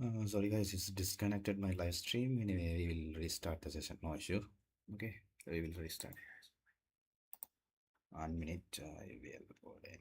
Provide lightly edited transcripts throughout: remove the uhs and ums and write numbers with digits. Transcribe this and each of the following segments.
Sorry guys, it's disconnected my live stream. Anyway, we will restart the session. No issue. Okay, we will restart. 1 minute. I will go ahead.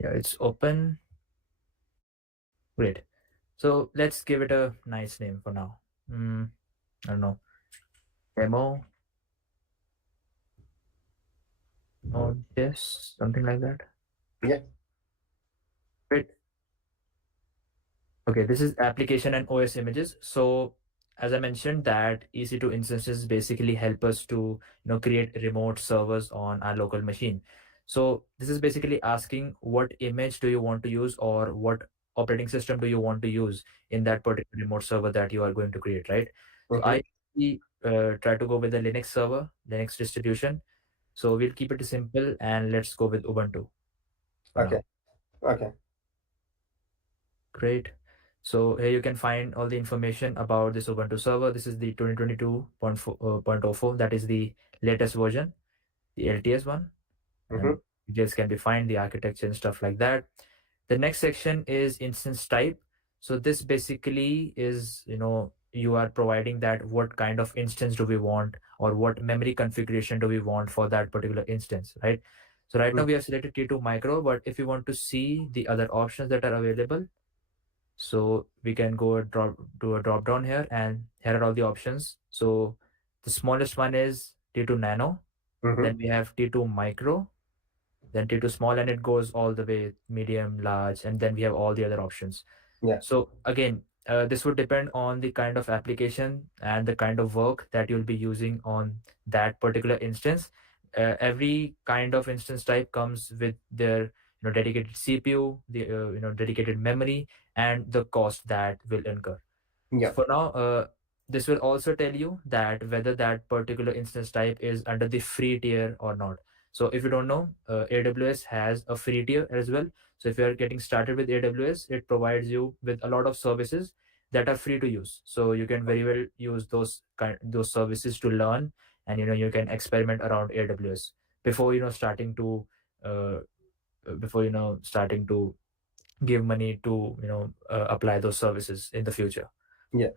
Yeah, it's open. Great. So let's give it a nice name for now. I don't know. Demo, Node.js, something like that. Yeah. Great. Okay, this is application and OS images. So as I mentioned, that EC2 instances basically help us to create remote servers on our local machine. So this is basically asking what image do you want to use or what operating system do you want to use in that particular remote server that you are going to create, right? So I try to go with the Linux server, Linux distribution. So we'll keep it simple and let's go with Ubuntu for now. Okay. Okay. Great. So here you can find all the information about this Ubuntu server. This is the 2022.04, that is the latest version, the LTS one, Mm-hmm. and details can be found, the architecture and stuff like that. The next section is instance type. So this basically is, you are providing that what kind of instance do we want or what memory configuration do we want for that particular instance, right? So right now we have selected T2 micro, but if you want to see the other options that are available, so we can go do a drop down here, and here are all the options. So the smallest one is T2 nano, Mm-hmm. then we have T2 micro, then T2 small, and it goes all the way medium, large, and then we have all the other options. Yeah. So again, this would depend on the kind of application and the kind of work that you'll be using on that particular instance. Every kind of instance type comes with their dedicated CPU, the dedicated memory, and the cost that will incur. So Yeah. for now, this will also tell you that whether that particular instance type is under the free tier or not. So if you don't know, AWS has a free tier as well. So if you are getting started with AWS, it provides you with a lot of services that are free to use. So you can very well use those services to learn, and you can experiment around AWS before uh, starting to give money to apply those services in the future. Yeah.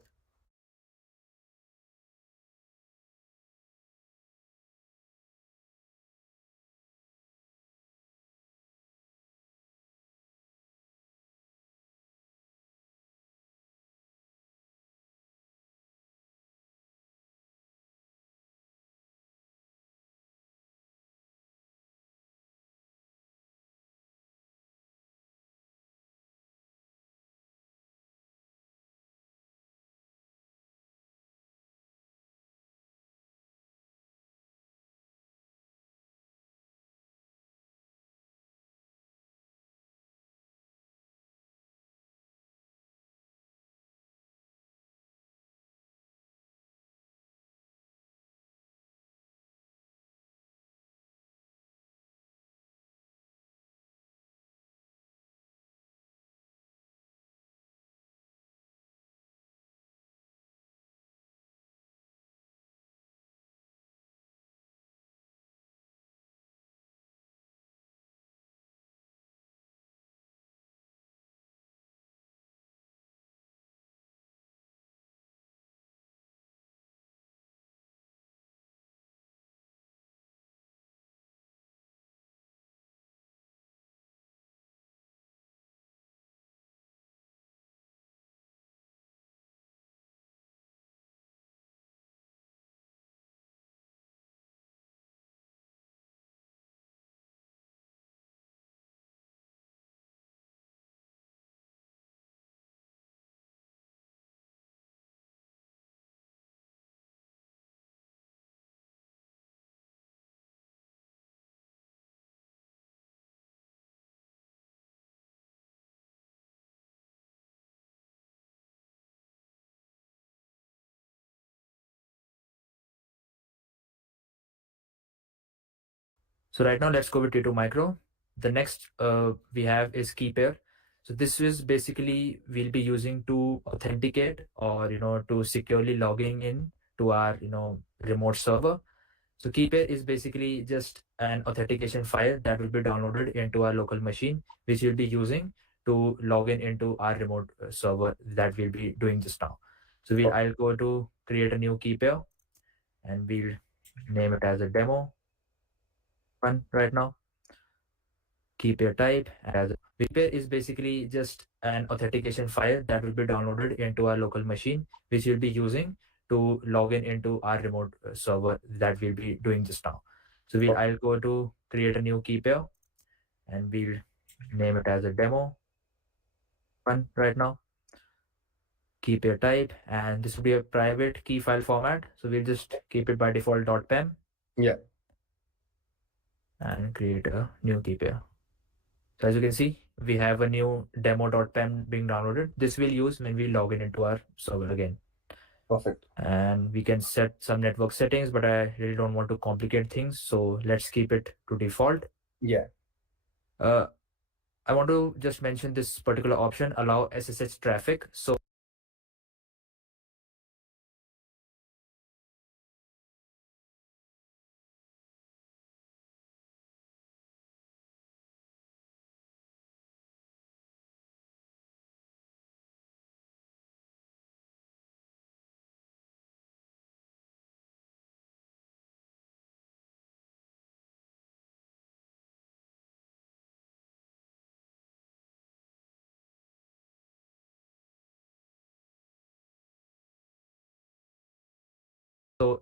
So right now, let's go with T2 Micro. The next we have is key pair. So this is basically we'll be using to authenticate or to securely logging in to our remote server. So key pair is basically just an authentication file that will be downloaded into our local machine, which we'll be using to log in into our remote server that we'll be doing just now. So I'll go to create a new key pair and we'll name it as a demo one right now. Keep your type as pair is basically just an authentication file that will be downloaded into our local machine, which we'll be using to log in into our remote server that we'll be doing just now. So I'll go to create a new key pair and we'll name it as a demo one right now. Keep your type, and this will be a private key file format. So we'll just keep it by default .pem. Yeah. And create a new key pair. So as you can see, we have a new demo.pem being downloaded. This we'll use when we log in into our server again. Perfect. And we can set some network settings, but I really don't want to complicate things. So let's keep it to default. Yeah. I want to just mention this particular option, allow SSH traffic. So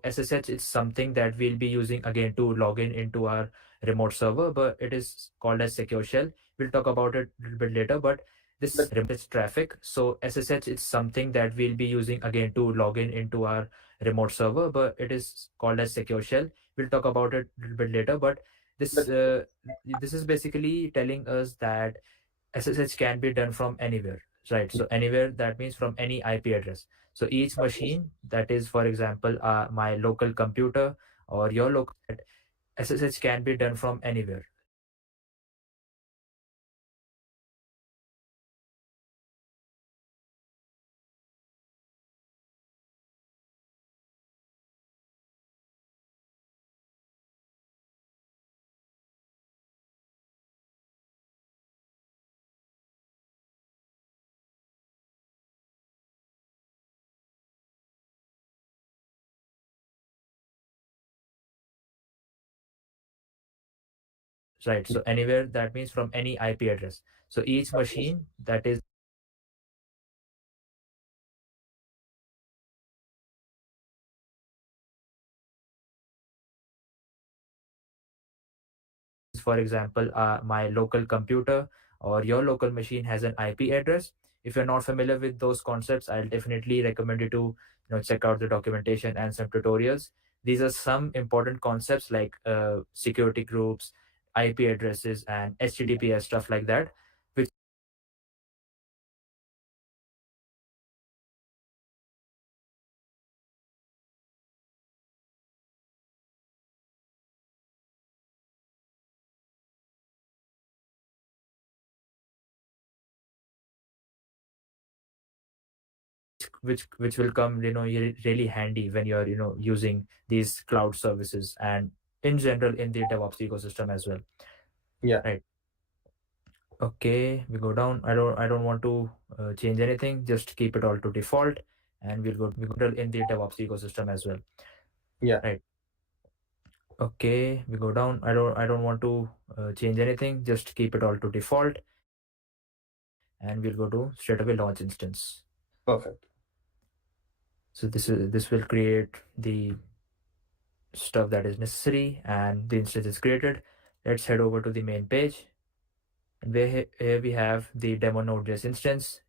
SSH is something that we'll be using again to log in into our remote server, but it is called as secure shell. We'll talk about it a little bit later, but this remote traffic. So SSH is something that we'll be using again to log in into our remote server, but it is called as secure shell. We'll talk about it a little bit later, but this is basically telling us that SSH can be done from anywhere, right? So anywhere, that means from any IP address. So each machine, that is, for example, my local computer or your local, SSH can be done from anywhere. Right. So anywhere, that means from any IP address. So each machine, that is, for example, my local computer or your local machine has an IP address. If you're not familiar with those concepts, I'll definitely recommend you to check out the documentation and some tutorials. These are some important concepts like security groups, IP addresses, and HTTPS, stuff like that, which, which will come really handy when you're using these cloud services and in general in the DevOps ecosystem as well. Yeah. Right. Okay, we go down. I don't want to change anything. Just keep it all to default, and we go in the DevOps ecosystem as well. Yeah. Right. Okay, we go down. I don't want to change anything. Just keep it all to default, and we'll go to straight away launch instance. Perfect. So this will create the stuff that is necessary, and the instance is created. Let's head over to the main page, and here we have the demo Node.js instance.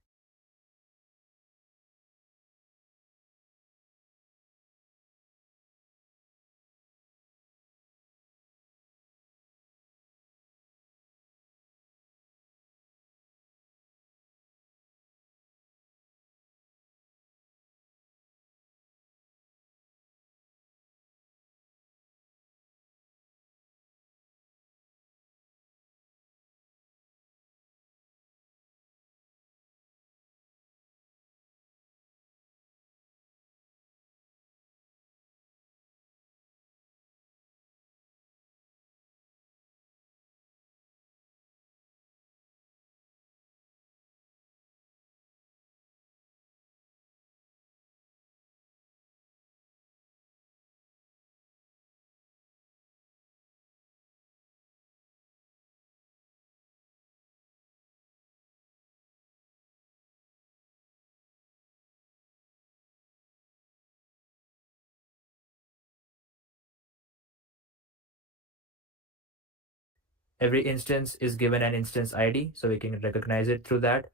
every instance is given an instance ID, so we can recognize it through that.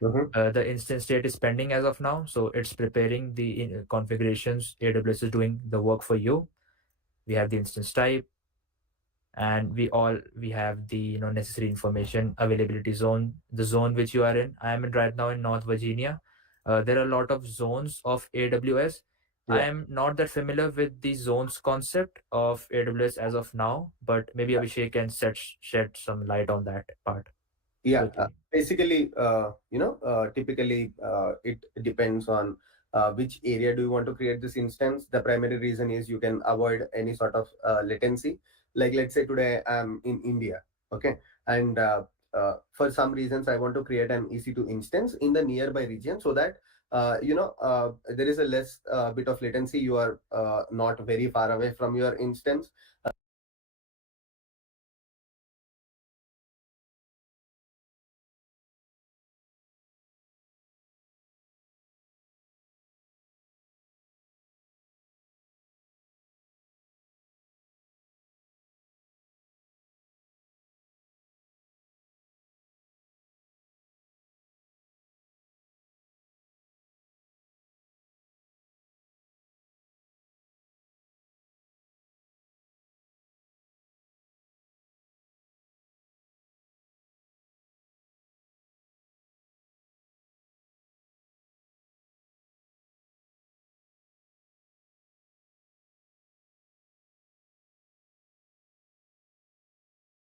The instance state is pending as of now, so it's preparing the configurations. AWS is doing the work for you. We have the instance type, and we have the necessary information, availability zone, the zone which you are in. I am in right now in North Virginia. There are a lot of zones of AWS. I am not that familiar with the zones concept of AWS as of now, but maybe Abhishek can shed some light on that part. Yeah, quickly. basically, typically, it depends on which area do you want to create this instance. The primary reason is you can avoid any sort of latency. Like, let's say today I'm in India, okay, and for some reasons I want to create an EC2 instance in the nearby region so that there is a less bit of latency. You are not very far away from your instance.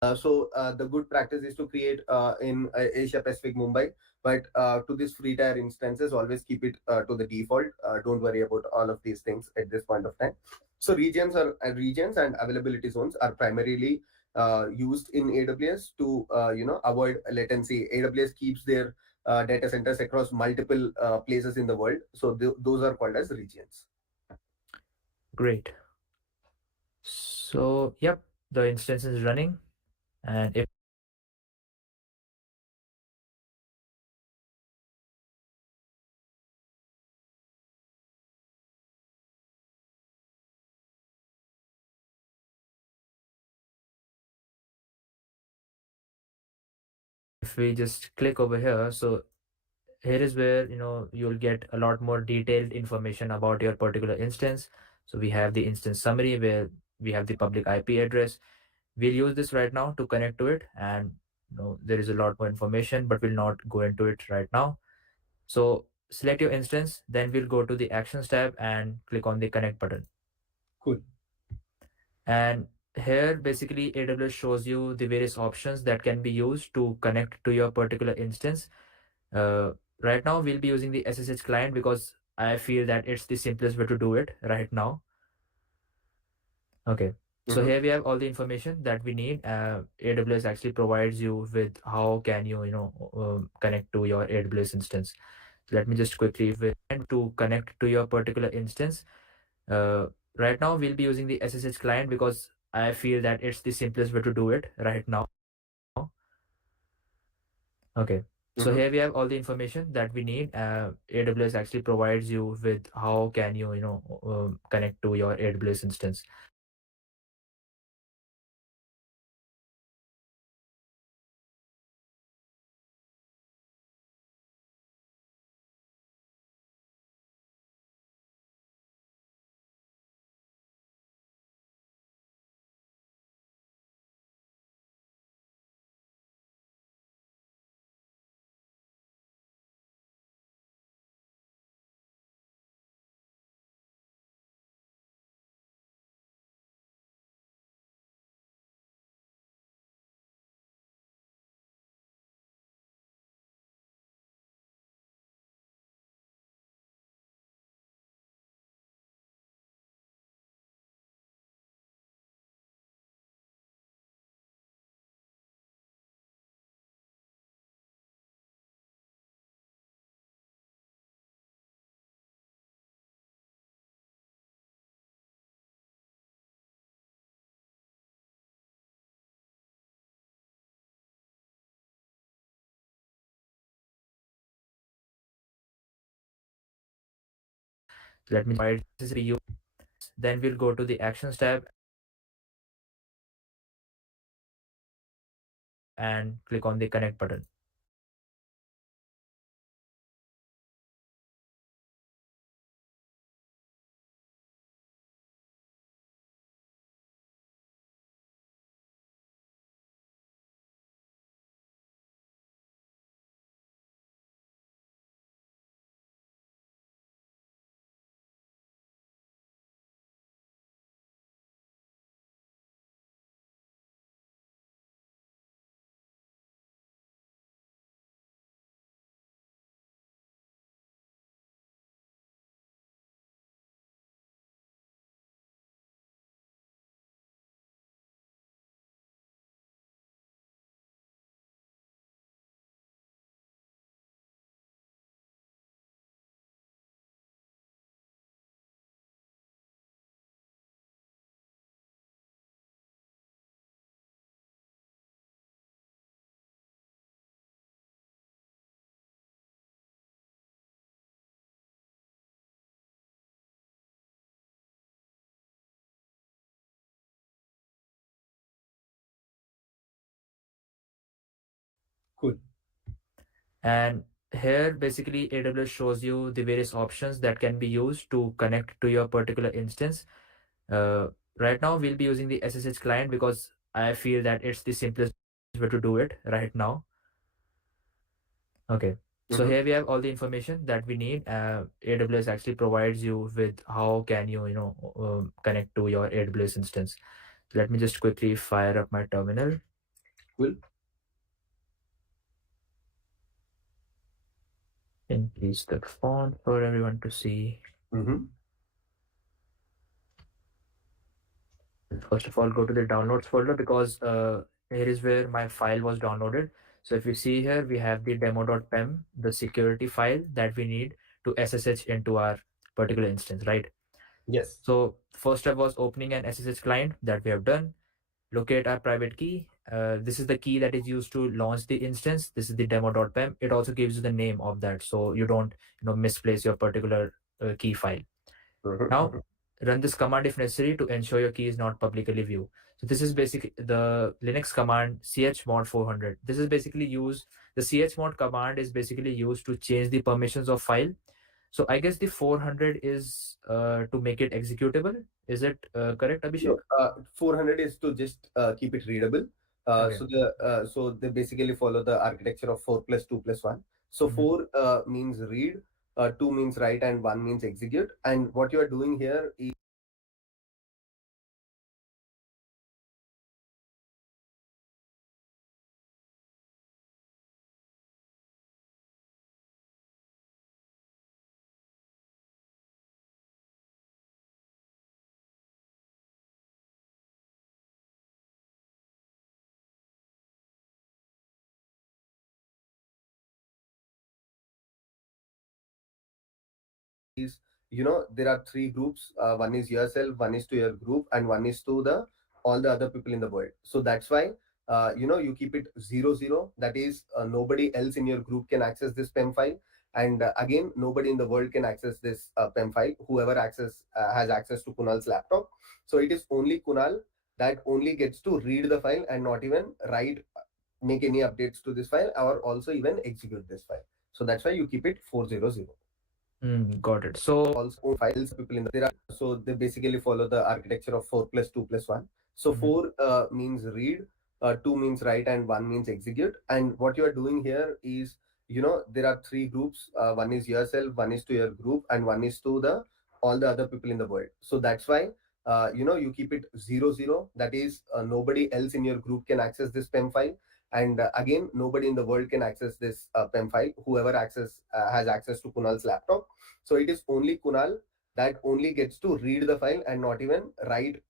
The good practice is to create in Asia Pacific Mumbai, but to these free tier instances, always keep it to the default. Don't worry about all of these things at this point of time. So regions and availability zones are primarily used in AWS to avoid latency. AWS keeps their data centers across multiple places in the world, so those are called as regions. Great. So yep, the instance is running, and if we just click over here, so here is where you'll get a lot more detailed information about your particular instance. So we have the instance summary where we have the public IP address. We'll use this right now to connect to it, and there is a lot more information, but we'll not go into it right now. So select your instance, then we'll go to the actions tab and click on the connect button. Cool. And here basically AWS shows you the various options that can be used to connect to your particular instance. Right now we'll be using the SSH client because I feel that it's the simplest way to do it right now. Okay. So here we have all the information that we need. AWS actually provides you with how can you connect to your AWS instance. So let me just quickly to connect to your particular instance. Right now we'll be using the SSH client because I feel that it's the simplest way to do it right now. Okay. So here we have all the information that we need. AWS actually provides you with how can you connect to your AWS instance. Let me provide this for you. Then we'll go to the actions tab and click on the connect button. Cool. And here basically AWS shows you the various options that can be used to connect to your particular instance. Right now we'll be using the SSH client because I feel that it's the simplest way to do it right now. Okay. So Mhm. here we have all the information that we need. AWS actually provides you with how can you connect to your AWS instance. Let me just quickly fire up my terminal. Cool. Increase the font for everyone to see. Mm-hmm. First of all, go to the downloads folder because here is where my file was downloaded. So if you see here, we have the demo.pem, the security file that we need to SSH into our particular instance, right? Yes. So first step was opening an SSH client that we have done. Locate our private key. This is the key that is used to launch the instance. This is the demo.pem. It also gives you the name of that, so you don't misplace your particular key file. Mhm, Now mhm. run this command if necessary to ensure your key is not publicly viewed. So this is basically the Linux command chmod 400. This is basically used. The chmod command is basically used to change the permissions of file. So I guess the 400 is to make it executable. Is it correct, Abhishek? No, 400 is to just keep it readable. Okay. So they basically follow the architecture of 4 plus 2 plus 1. So Mhm. 4 means read, 2 means write, and 1 means execute. And what you are doing here is there are three groups. One is yourself, one is to your group, and one is to the all the other people in the world. So that's why you keep it 0 0. That is, nobody else in your group can access this PEM file, and again, nobody in the world can access this PEM file. Whoever has access to Kunal's laptop. So it is only Kunal that only gets to read the file and not even write, make any updates to this file, or also even execute this file. So that's why you keep it 400. Got it. So Also files people in there are, so they basically follow the architecture of 4 plus 2 plus 1. So Mhm. 4 means read, 2 means write, and 1 means execute. And what you are doing here is, there are three groups. One is yourself, one is to your group, and one is to the all the other people in the world. So that's why you keep it 0 0. That is, nobody else in your group can access this PEM file, and again, nobody in the world can access this PEM file. Whoever has access to Kunal's laptop. So it is only Kunal that only gets to read the file and not even write,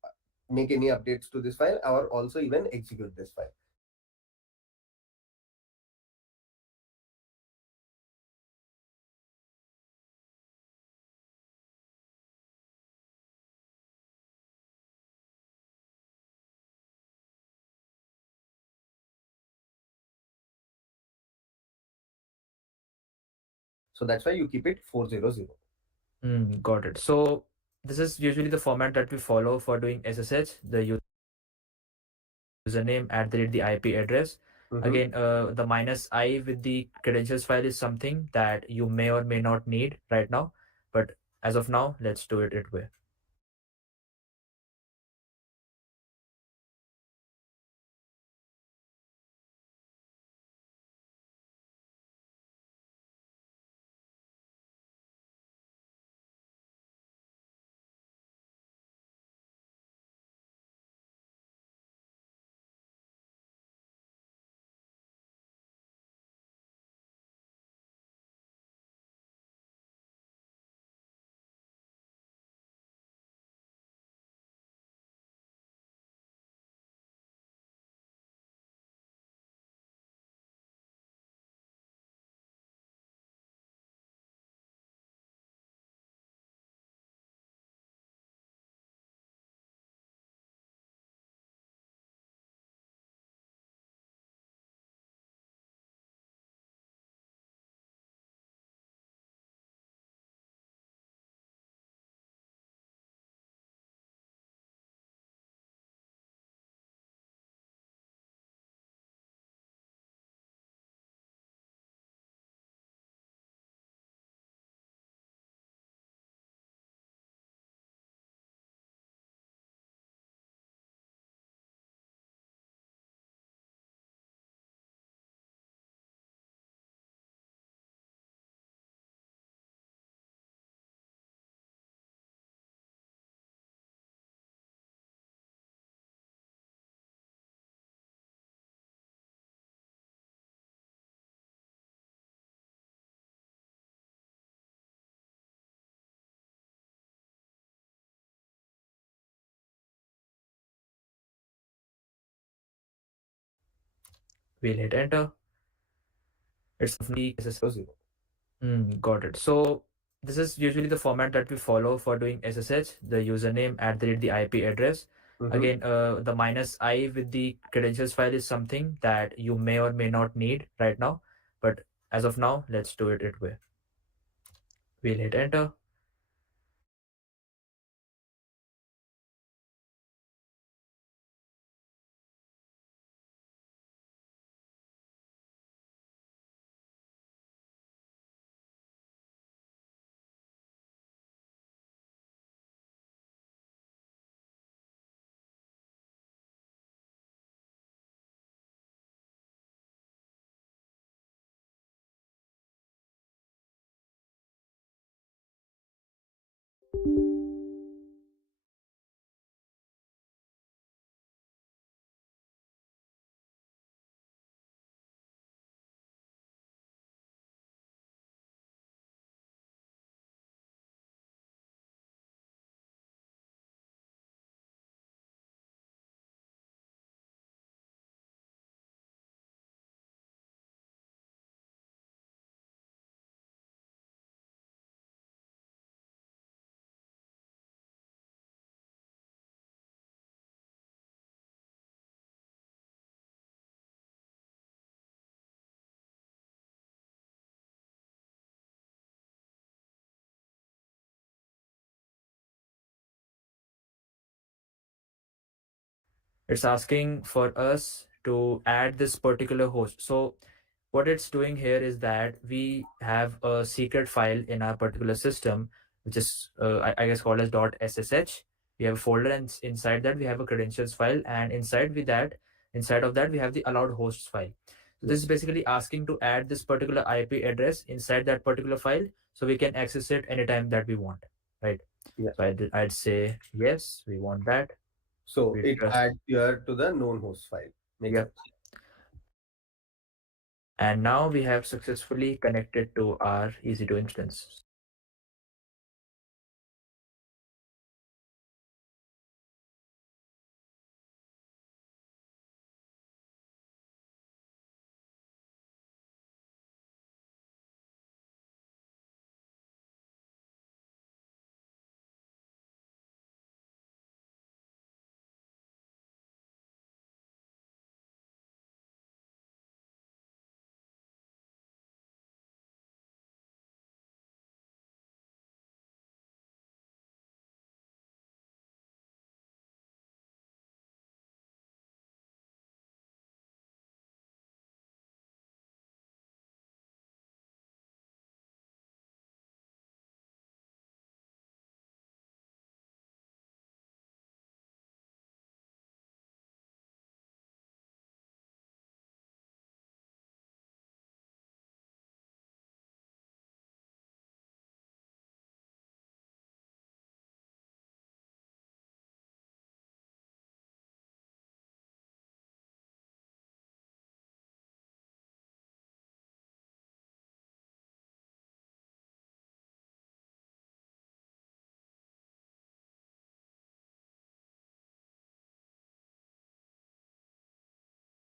make any updates to this file, or also even execute this file. So that's why you keep it 400. Got it. So this is usually the format that we follow for doing SSH. The username at the IP address. Again, the -i with the credentials file is something that you may or may not need right now, but as of now, let's do it that way. We'll hit enter. It's the SSH. Got it. So this is usually the format that we follow for doing SSH, the username at the IP address. Again, the -i with the credentials file is something that you may or may not need right now, but as of now, let's do it that way. We'll hit enter. It's asking for us to add this particular host. So what it's doing here is that we have a secret file in our particular system, which is I guess called as .ssh. We have a folder, and inside that we have a credentials file, and inside of that we have the allowed hosts file. So this is basically asking to add this particular IP address inside that particular file, so we can access it anytime that we want, right? Yeah. So I'd say yes, we want that. So We it trust. adds here to the known host file. Makes Yep. sense. And now we have successfully connected to our EC2 instance.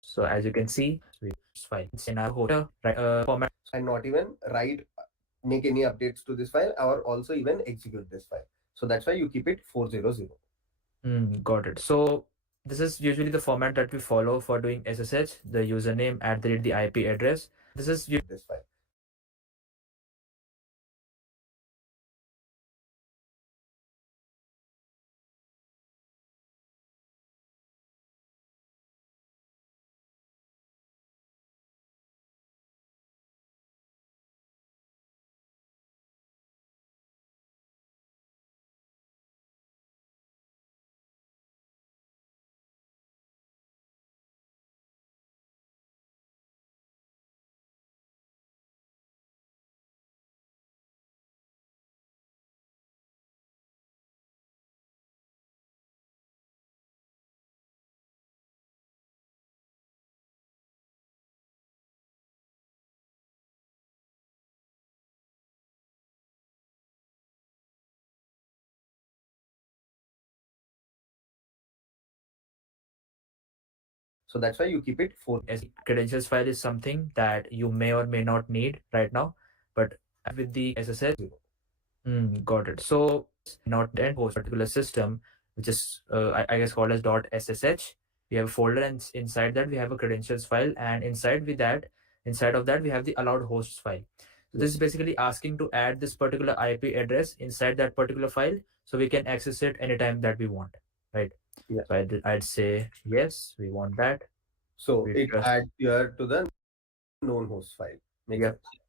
So as you can see, file it's in our header format. And not even make any updates to this file or also even execute this file. So that's why you keep it 400. Got it. So this is usually the format that we follow for doing SSH, the username at the IP address. This is This file. So that's why you keep it 4. as credentials file is something that you may or may not need right now, but with the SSH, got it. So not end host particular system, which is I guess called as .ssh. We have a folder, and inside that we have a credentials file, and inside of that we have the allowed hosts file. So this is basically asking to add this particular IP address inside that particular file, so we can access it anytime that we want, right? Yeah. So I'd say yes, we want that. So We it just adds here to the known host file. Makes Yep. sense.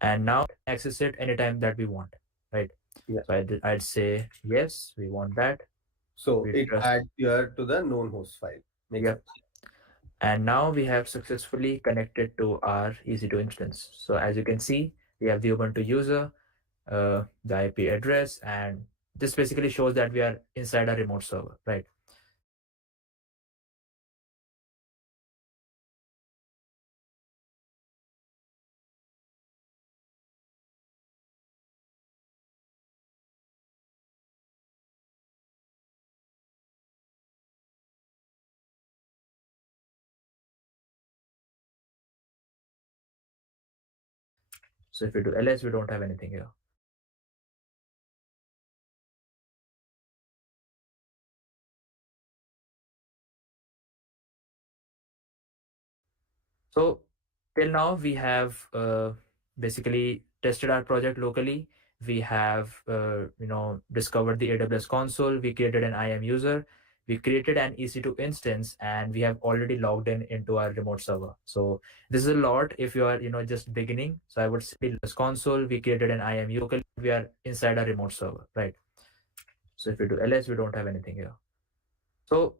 And now access it anytime that we want, right? Yeah. So I'd say yes, we want that. So We it trust. adds here to the known host file. Makes Yep. sense. And now we have successfully connected to our EC2 instance. So as you can see, we have the Ubuntu user, the IP address, and this basically shows that we are inside a remote server, right? So if we do ls, we don't have anything here. So till now, we have basically tested our project locally. We have discovered the AWS console. We created an IAM user. We created an EC2 instance, and we have already logged in into our remote server. So this is a lot if you are just beginning. So I would say this console. We created an IAM user locally. We are inside a remote server, right? So if we do ls, we don't have anything here. So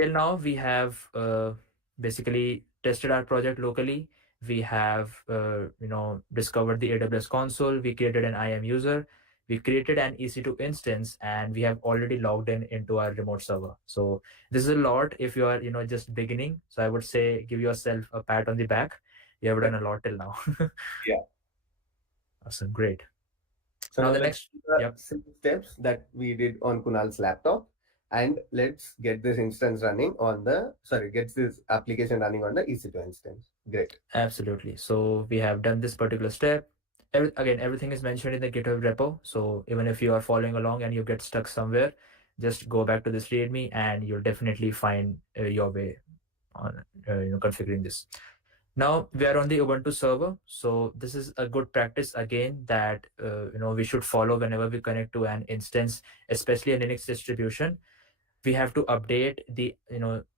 till now, we have basically tested our project locally. We have discovered the AWS console. We created an IAM user. We created an EC2 instance, and we have already logged in into our remote server. So this is a lot if you are just beginning. So I would say give yourself a pat on the back. You have done a lot till now. Yeah. Awesome, great. So Now now the let's next, do the yep. same steps that we did on Kunal's laptop, and let's get this instance running on the get this application running on the EC2 instance. Great. Absolutely. So we have done this particular step. Again, everything is mentioned in the GitHub repo. So even if you are following along and you get stuck somewhere, just go back to this README and you'll definitely find your way on configuring this. Now we are on the Ubuntu server. So this is a good practice again that we should follow whenever we connect to an instance, especially a Linux distribution. We have to update the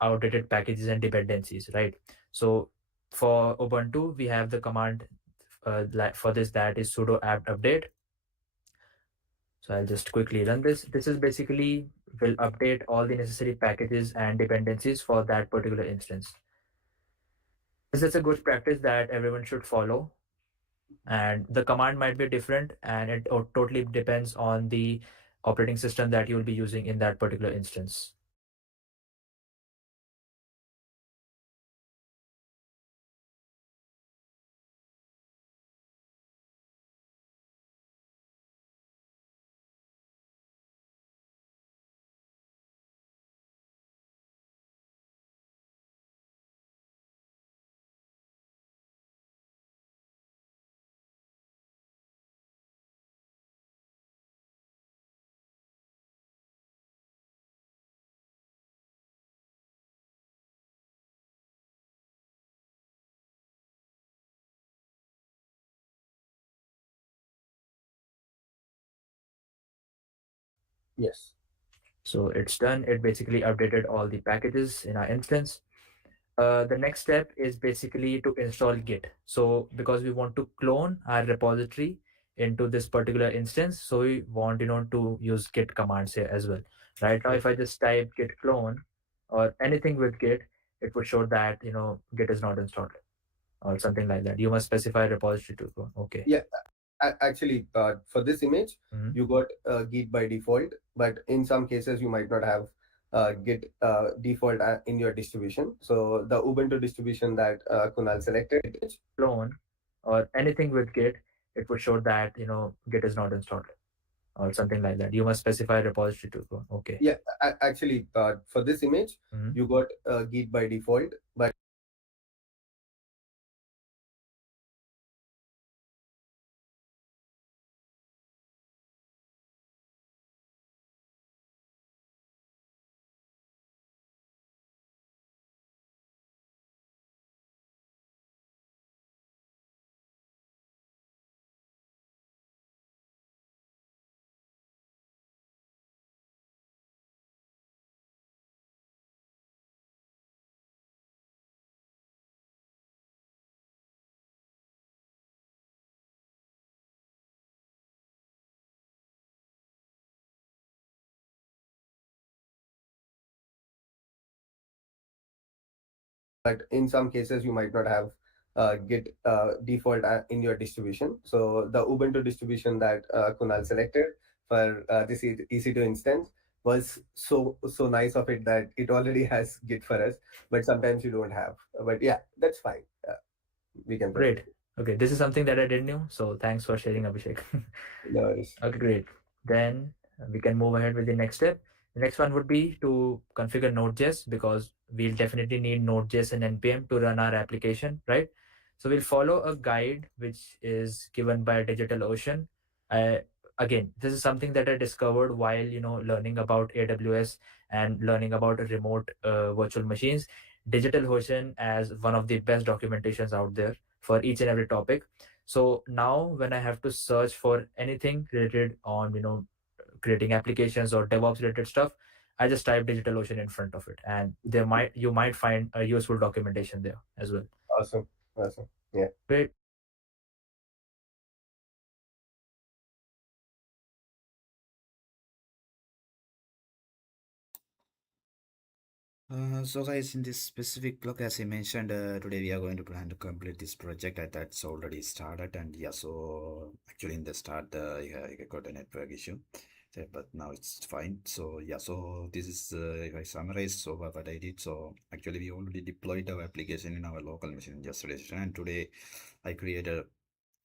outdated packages and dependencies, right? So for Ubuntu, we have the command for this, that is sudo apt update. So I'll just quickly run this. This is basically will update all the necessary packages and dependencies for that particular instance. This is a good practice that everyone should follow, and the command might be different, and it totally depends on the operating system that you'll be using in that particular instance. Yes. So it's done. It basically updated all the packages in our instance. The next step is basically to install Git. So because we want to clone our repository into this particular instance, so we want to use Git commands here as well. Right now, if I just type Git clone or anything with Git, it would show that Git is not installed or something like that. You must specify repository to clone. Okay. Yeah. Actually, for this image, Mhm. you got Git by default, but in some cases you might not have Git default in your distribution. So the Ubuntu distribution that Kunal selected, Clone or anything with Git, it would show that Git is not installed or something like that. You must specify repository to clone. Okay. yeah, actually, for this image, Mhm. you got Git by default, but but in some cases you might not have Git default in your distribution. So the Ubuntu distribution that Kunal selected for this EC2 instance was so nice of it that it already has Git for us, but sometimes you don't have. But yeah, that's fine. We can Great. proceed. Okay, this is something that I didn't know, so thanks for sharing, Abhishek. No worries. Okay, great. Then we can move ahead with the next step. The next one would be to configure Node.js, because we'll definitely need Node.js and npm to run our application, right? So we'll follow a guide which is given by DigitalOcean. I, Again, this is something that I discovered while learning about AWS and learning about remote virtual machines. DigitalOcean as one of the best documentations out there for each and every topic. So now when I have to search for anything related on creating applications or DevOps related stuff, I just type DigitalOcean in front of it, and you might find a useful documentation there as well. Awesome. Awesome. Yeah. Great. So guys, in this specific blog, as I mentioned, today we are going to plan to complete this project that's already started. And yeah, so actually in the start, yeah, I got a network issue, but now it's fine. So yeah, so this is if I summarize so what I did. So actually we already deployed our application in our local machine yesterday, and today I created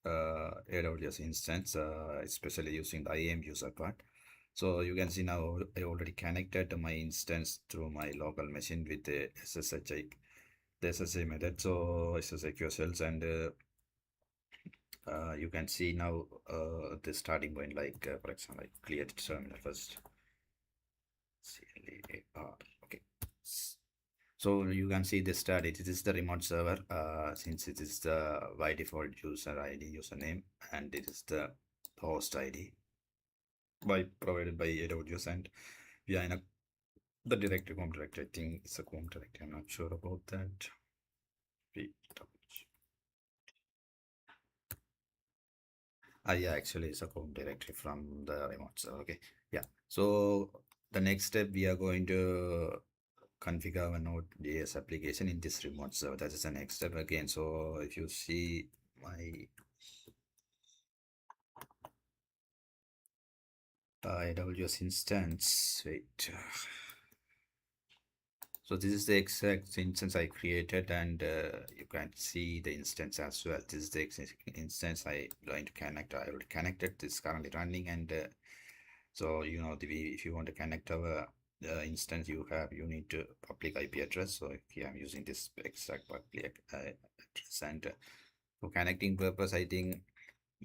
AWS instance, especially using the IAM user part. So you can see now I already connected my instance through my local machine with the SSH method. So SSH QSLs, and you can see now the starting point, like for example, I cleared terminal first. CLAR. Okay. So you can see the start. It is the remote server, since it is the by default user ID, username, and it is the host ID provided by AWS, and we are in the directory, home directory. I think it's a home directory. I'm not sure about that. Yeah, actually, it's a home directory from the remote server. Okay, yeah. So the next step, we are going to configure our Node.js application in this remote server. That is the next step again. So if you see my AWS instance, wait. So this is the exact instance I created, and you can see the instance as well. This is the instance I going to connect. I already connected. This is currently running, and so if you want to connect our instance, you need to public IP address. So here I'm using this exact public address, and for connecting purpose, I think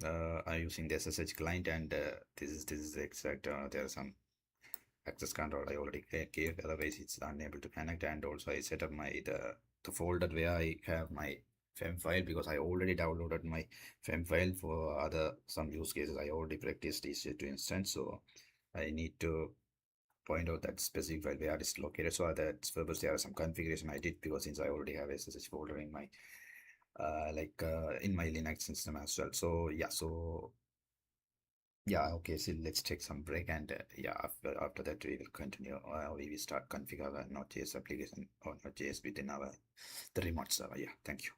I'm using the SSH client, and this is the exact. There are some access control I already gave, otherwise it's unable to connect. And also I set up the folder where I have my fem file, because I already downloaded my fem file for some use cases. I already practiced EC2 instance, so I need to point out that specific file where it is located. So that's purpose there are some configuration I did, because since I already have SSH folder in my in my Linux system as well. So yeah, yeah, okay, so let's take some break, and yeah, after that we will continue. We will start configure our Node.js application or Node.js within the remote server. Yeah, thank you.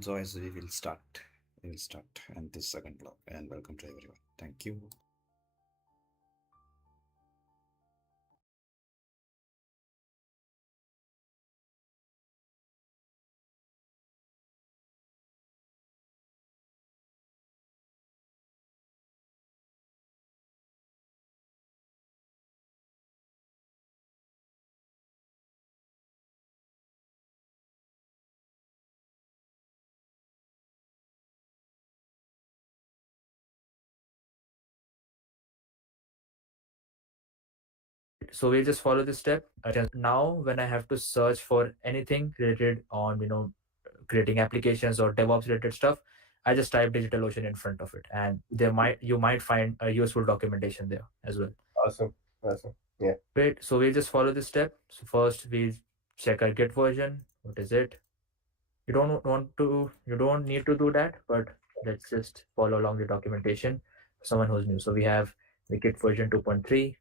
So as we will start and this second block, and welcome to everyone. Thank you. So we'll just follow this step. Now when I have to search for anything related on creating applications or DevOps related stuff, I just type DigitalOcean in front of it, and you might find a useful documentation there as well. Awesome. Yeah. Great. So we'll just follow this step. So first we'll check our Git version. What is it? You don't need to do that, but let's just follow along the documentation for someone who's new. So we have the Git version 2.3.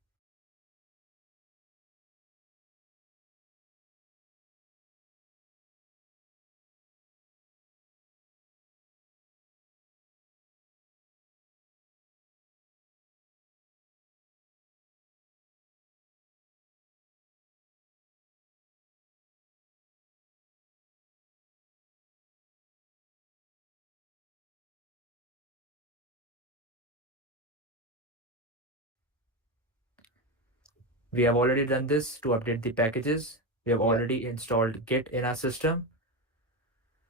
We have already done this to update the packages. We have already installed Git in our system.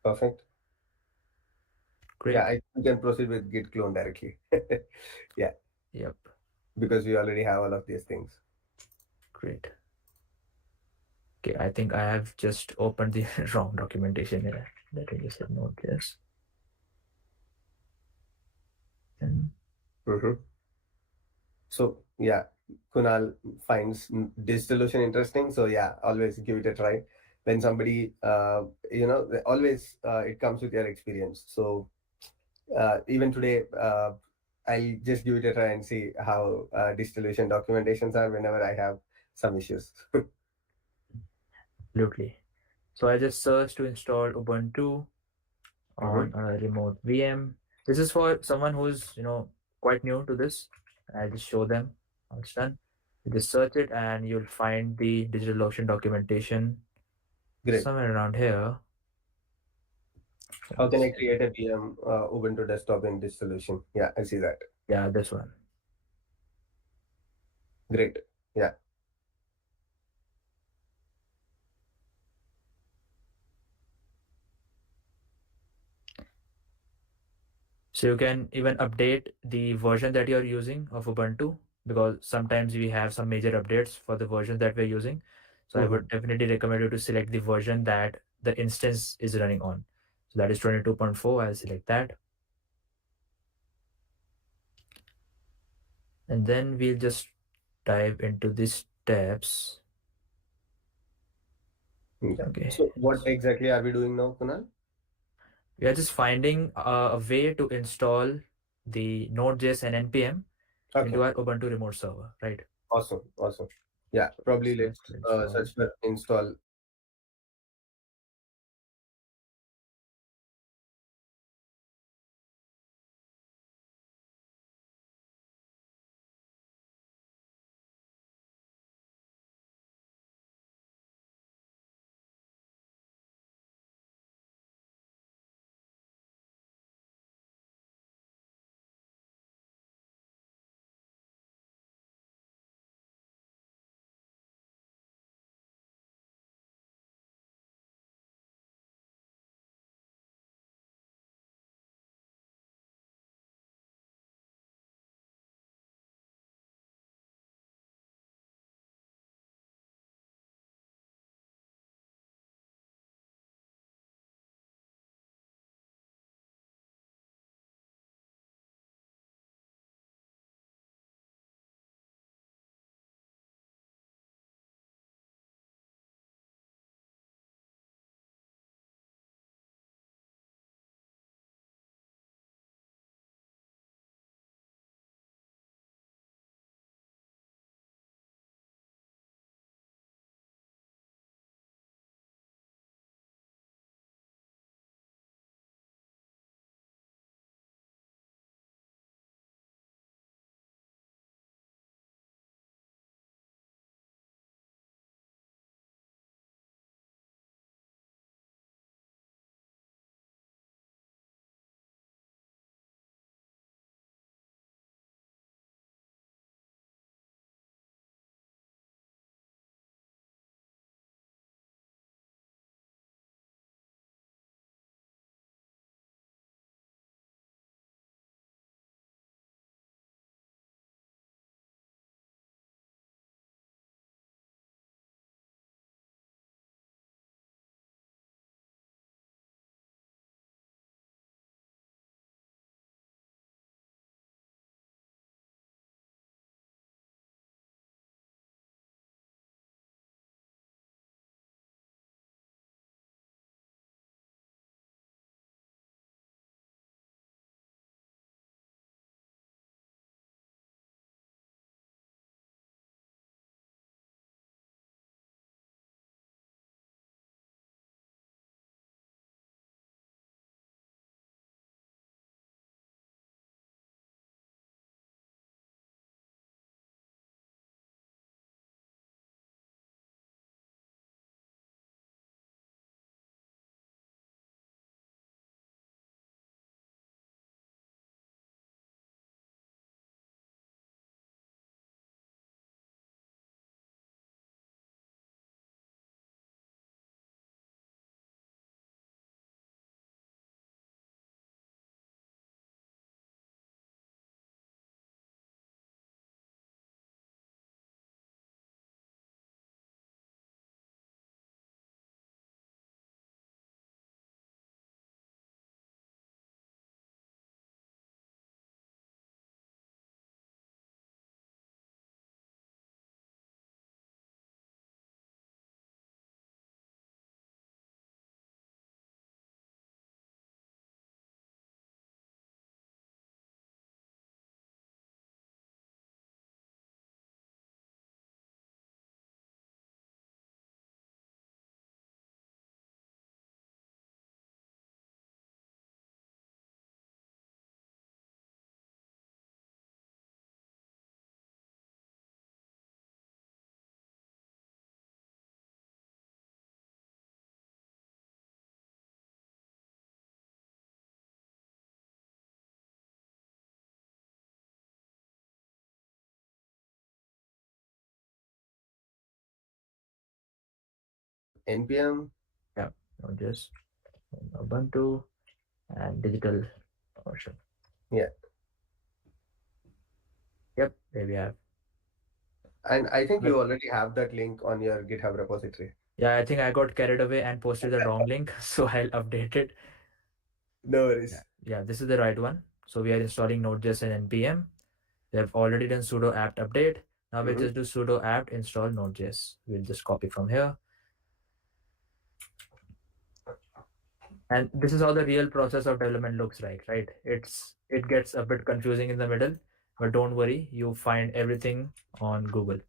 Perfect. Great. Yeah, we can proceed with Git clone directly. Yeah. Yep. Because we already have all of these things. Great. Okay, I think I have just opened the wrong documentation here. Let me just say Node.js. So yeah, Kunal finds DigitalOcean interesting. So yeah, always give it a try. When somebody, always it comes with your experience. So even today, I'll just give it a try and see how DigitalOcean documentations are whenever I have some issues. Absolutely. So I just searched to install Ubuntu on a remote VM. This is for someone who's quite new to this. I'll just show them how it's done. You just search it and you'll find the DigitalOcean documentation Great. somewhere around here. How can I create a VM Ubuntu desktop in DigitalOcean? Yeah, I see that. Yeah, this one. Great. Yeah. So you can even update the version that you're using of Ubuntu, because sometimes we have some major updates for the version that we're using. So I would definitely recommend you to select the version that the instance is running on. So that is 22.4. I'll select that. And then we'll just dive into these steps. Okay. So what exactly are we doing now, Kunal? We are just finding a way to install the Node.js and NPM into our Ubuntu remote server, right? Awesome. Yeah, probably let's Just install. search for install. npm. Yeah, Node.js, Ubuntu, and digital version. Yeah, Yep, there we have. and I think But you already have that link on your GitHub repository. yeah, I think I got carried away and posted the wrong link, so I'll update it. No Yeah, worries. yeah, this is the right one. So we are installing Node.js and npm. We have already done sudo apt update. Now we'll Mhm. just do sudo apt install Node.js. We'll just copy from here. And this is how the real process of development looks like, right? It gets a bit confusing in the middle, but don't worry, you find everything on Google.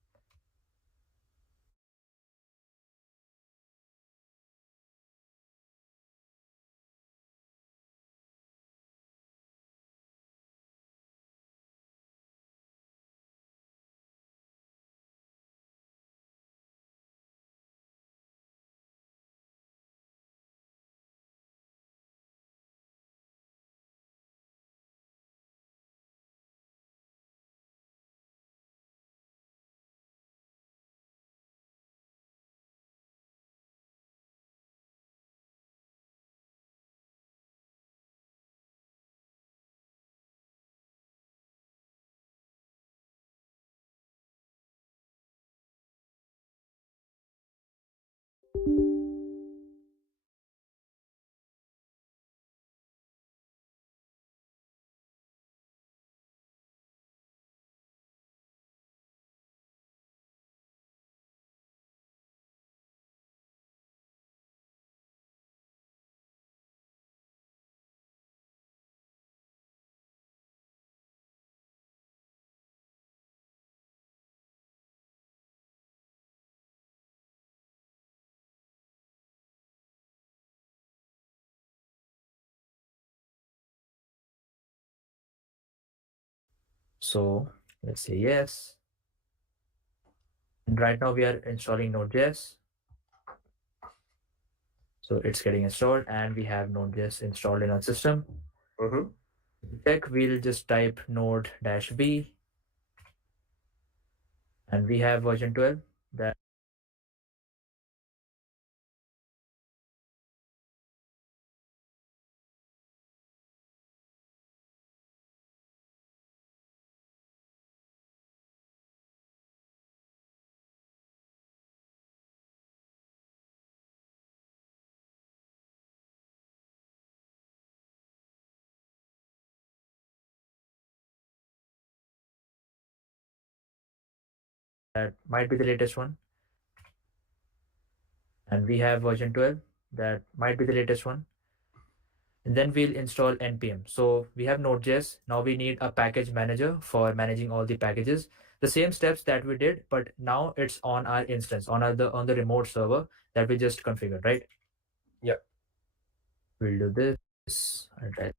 So let's say yes. And right now we are installing Node.js. So it's getting installed and we have Node.js installed in our system. Mm-hmm. Check, we'll just type node-b and we have version 12 that might be the latest one. And we have version 12 that might be the latest one. And then we'll install npm. So we have Node.js. Now we need a package manager for managing all the packages. The same steps that we did, but now it's on our instance, on the remote server that we just configured, right? Yeah. We'll do this. I'll try.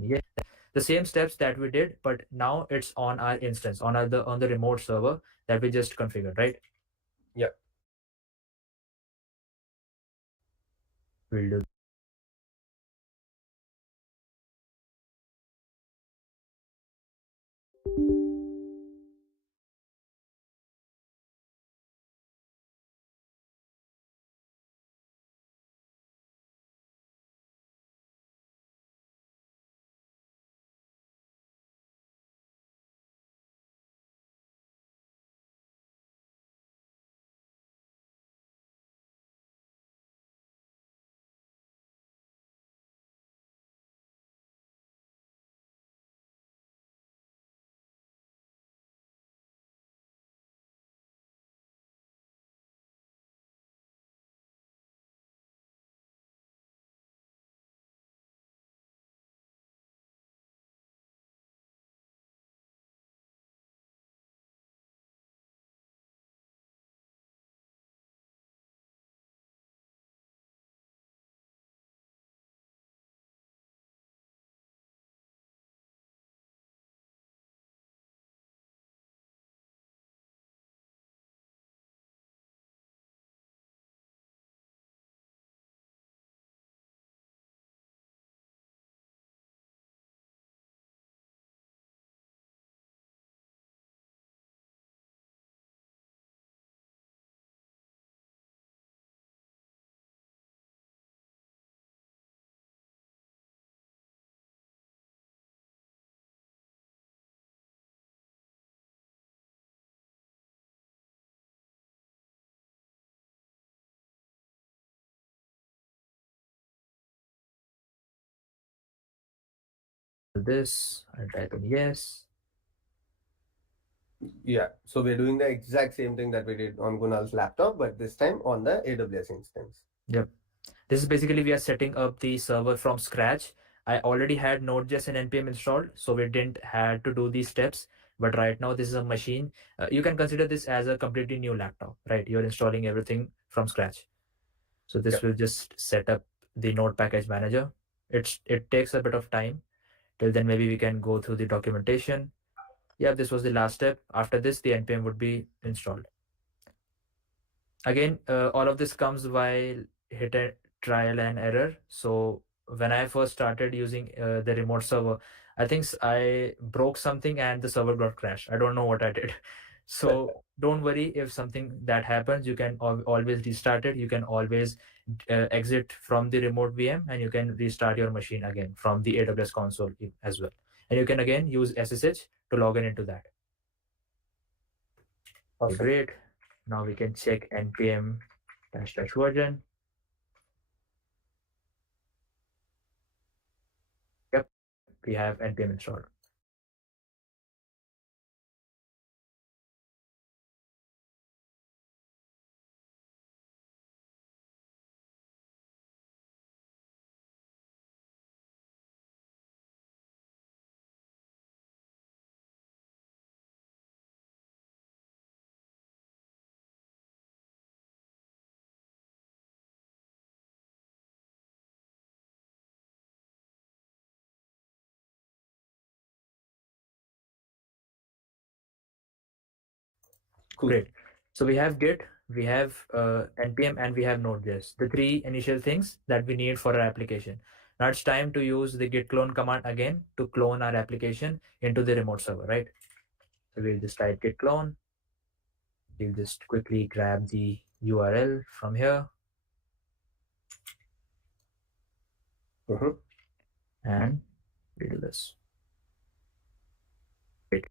Yeah. The same steps that we did, but now it's on our instance, on the remote server that we just configured, right? Yeah. We'll do this, I'll type in yes. Yeah, so we're doing the exact same thing that we did on Kunal's laptop, but this time on the AWS instance. Yep. This is basically we are setting up the server from scratch. I already had Node.js and npm installed, so we didn't had to do these steps. But right now, this is a machine. You can consider this as a completely new laptop, right? You're installing everything from scratch. So this Yep. will just set up the Node package manager. It takes a bit of time. Till then, maybe we can go through the documentation. Yeah, this was the last step. After this, the npm would be installed. Again, all of this comes while hit a trial and error. So when I first started using the remote server, I think I broke something and the server got crashed. I don't know what I did. So don't worry if something that happens. You can always restart it. You can always exit from the remote VM and you can restart your machine again from the AWS console as well. And you can again use SSH to log in into that. Okay, Awesome. great. Now we can check npm -- version. Yep, we have npm installed. Cool. Great. So we have Git, we have npm, and we have Node.js, the three initial things that we need for our application. Now it's time to use the git clone command again to clone our application into the remote server, right? So we'll just type git clone. We'll just quickly grab the URL from here Mhm. and we do this. Great.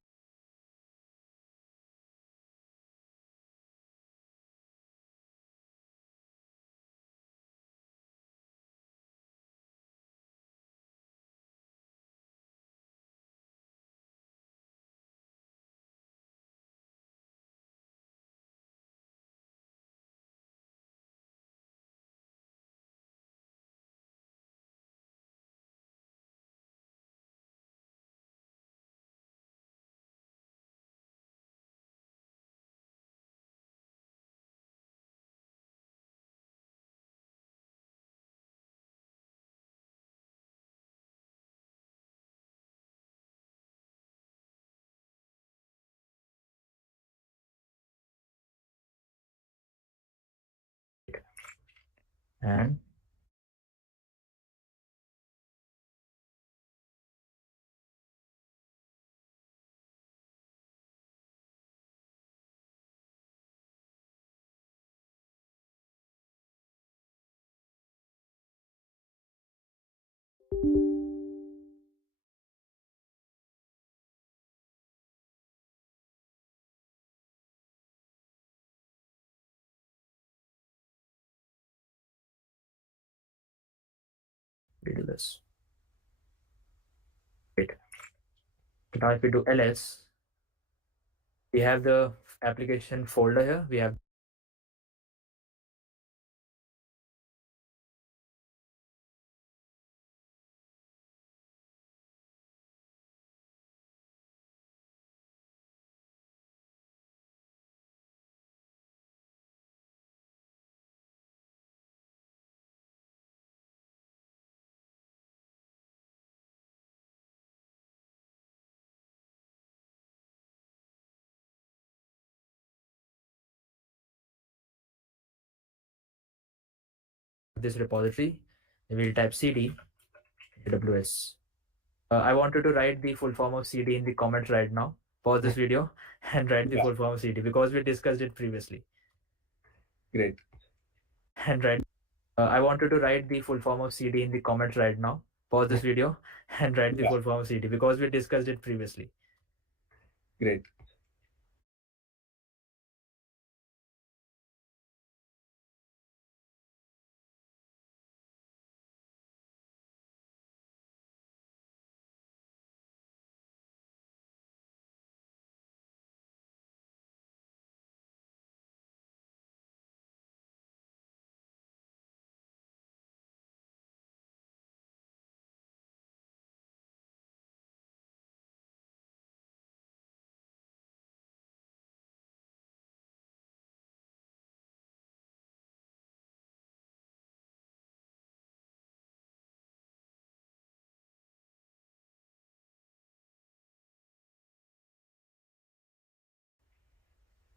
And we do this. Great. Now if we do ls, we have the application folder here. We have this repository. We'll type cd AWS. I wanted to write the full form of CD in the comments right now. Pause this video and write the Yeah. full form of CD because we discussed it previously. Great. And write. I wanted to write the full form of CD in the comments right now. Pause this video and write the Yeah. full form of CD because we discussed it previously. Great.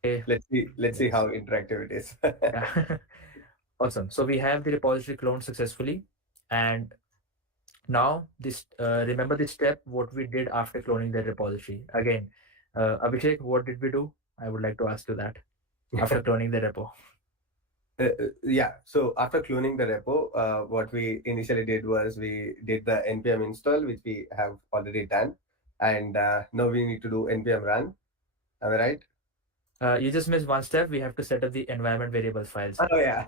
Let's see Yes. how interactive it is. Yeah. Awesome. So we have the repository cloned successfully, and now this remember this step what we did after cloning the repository again. Abhishek, what did we do? I would like to ask you that after cloning the repo. Yeah. So after cloning the repo, what we initially did was we did the npm install, which we have already done, and now we need to do npm run. Am I right? You just missed one step. We have to set up the environment variables files here. Oh yeah.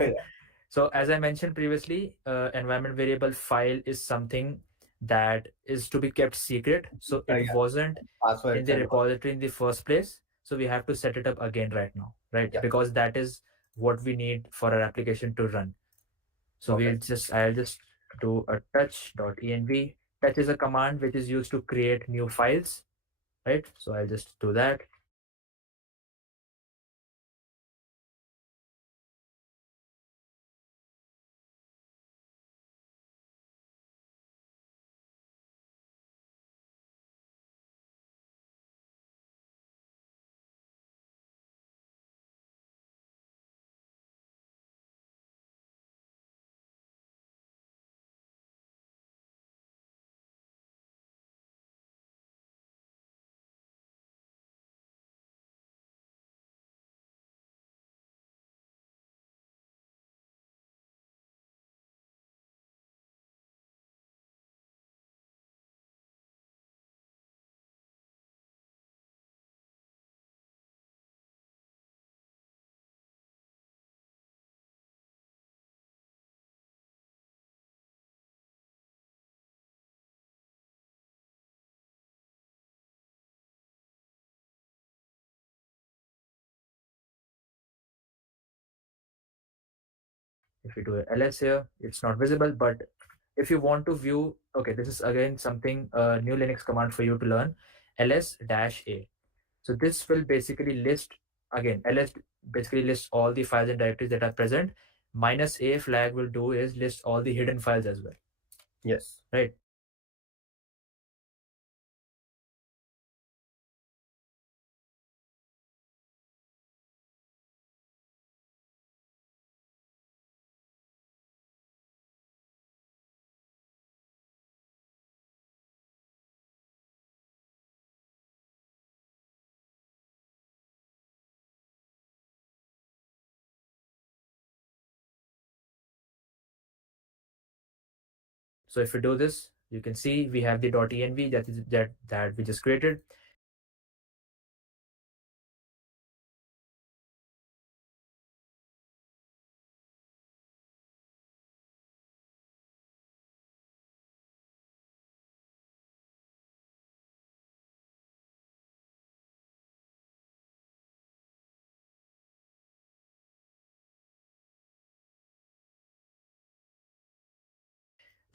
Yeah. So as I mentioned previously, environment variable file is something that is to be kept secret. So it Yeah. wasn't in Passwords the and all. repository in the first place. So we have to set it up again right now, right? Yeah. Because that is what we need for our application to run. So Perfect. I'll just do a touch.env. Touch is a command which is used to create new files, right? So I'll just do that. If you do ls here, it's not visible, but if you want to view, okay, this is again something, a new Linux command for you to learn, ls-a. So this will basically list, again, ls basically lists all the files and directories that are present. -a flag will do is list all the hidden files as well, Yes. right? So if we do this, you can see we have the .env that we just created.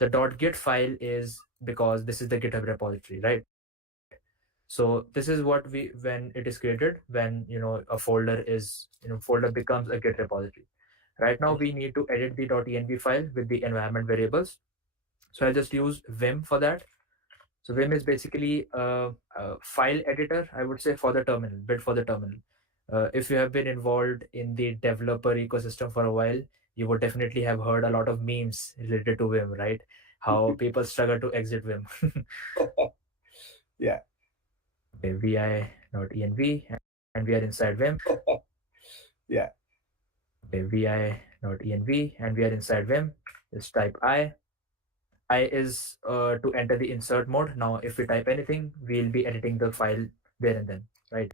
The .git file is because this is the GitHub repository, right? So this is what we, when it is created, when a folder is, folder becomes a Git repository. Right now we need to edit the .env file with the environment variables. So I'll just use Vim for that. So Vim is basically a file editor, I would say, for the terminal, built for the terminal. If you have been involved in the developer ecosystem for a while, you would definitely have heard a lot of memes related to Vim, right? How people struggle to exit Vim. Yeah. Okay, vi.env, and we are inside Vim. Yeah. Okay, vi.env, and we are inside Vim. Just type I. I is to enter the insert mode. Now, if we type anything, we'll be editing the file there and then, right?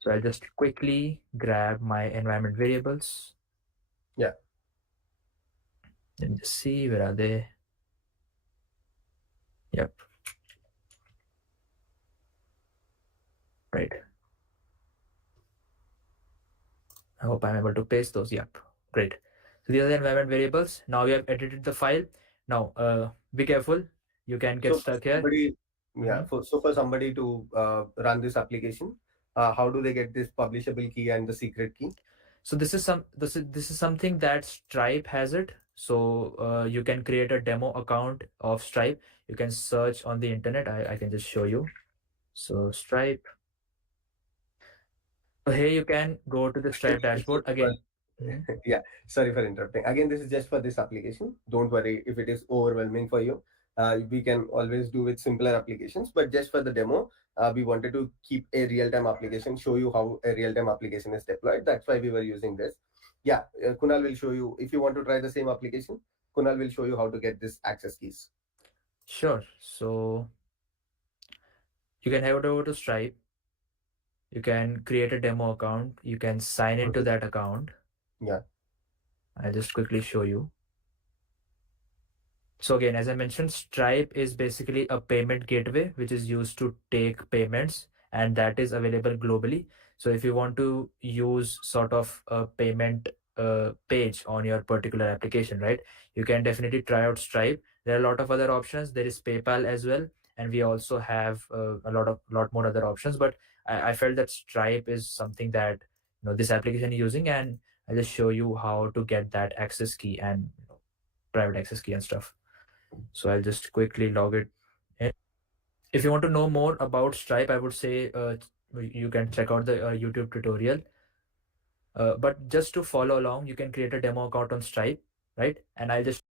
So I'll just quickly grab my environment variables. Yeah. And just see where are they. Yep. Right. I hope I'm able to paste those. Yep. Great. So these are the environment variables. Now we have edited the file. Now be careful. You can get So for stuck here. somebody, yeah, Mhm. for somebody to run this application, how do they get this publishable key and the secret key? So this is something that Stripe has it. So you can create a demo account of Stripe. You can search on the internet. I can just show you. So Stripe. So here you can go to the Stripe It's dashboard just again. Mhm. yeah, sorry for interrupting. Again, this is just for this application. Don't worry if it is overwhelming for you. We can always do with simpler applications, but just for the demo, we wanted to keep a real-time application, show you how a real-time application is deployed. That's why we were using this. Yeah, Kunal will show you. If you want to try the same application, Kunal will show you how to get this access keys. Sure. So you can head over to Stripe. You can create a demo account. You can sign into Mhm. that account. Yeah. I'll just quickly show you. So again, as I mentioned, Stripe is basically a payment gateway which is used to take payments, and that is available globally. So if you want to use sort of a payment page on your particular application, right, you can definitely try out Stripe. There are a lot of other options. There is PayPal as well, and we also have a lot more other options. But I felt that Stripe is something that this application is using, and I'll just show you how to get that access key and private access key and stuff. So I'll just quickly log it in. If you want to know more about Stripe, I would say you can check out the YouTube tutorial. But just to follow along, you can create a demo account on Stripe, right? And I'll just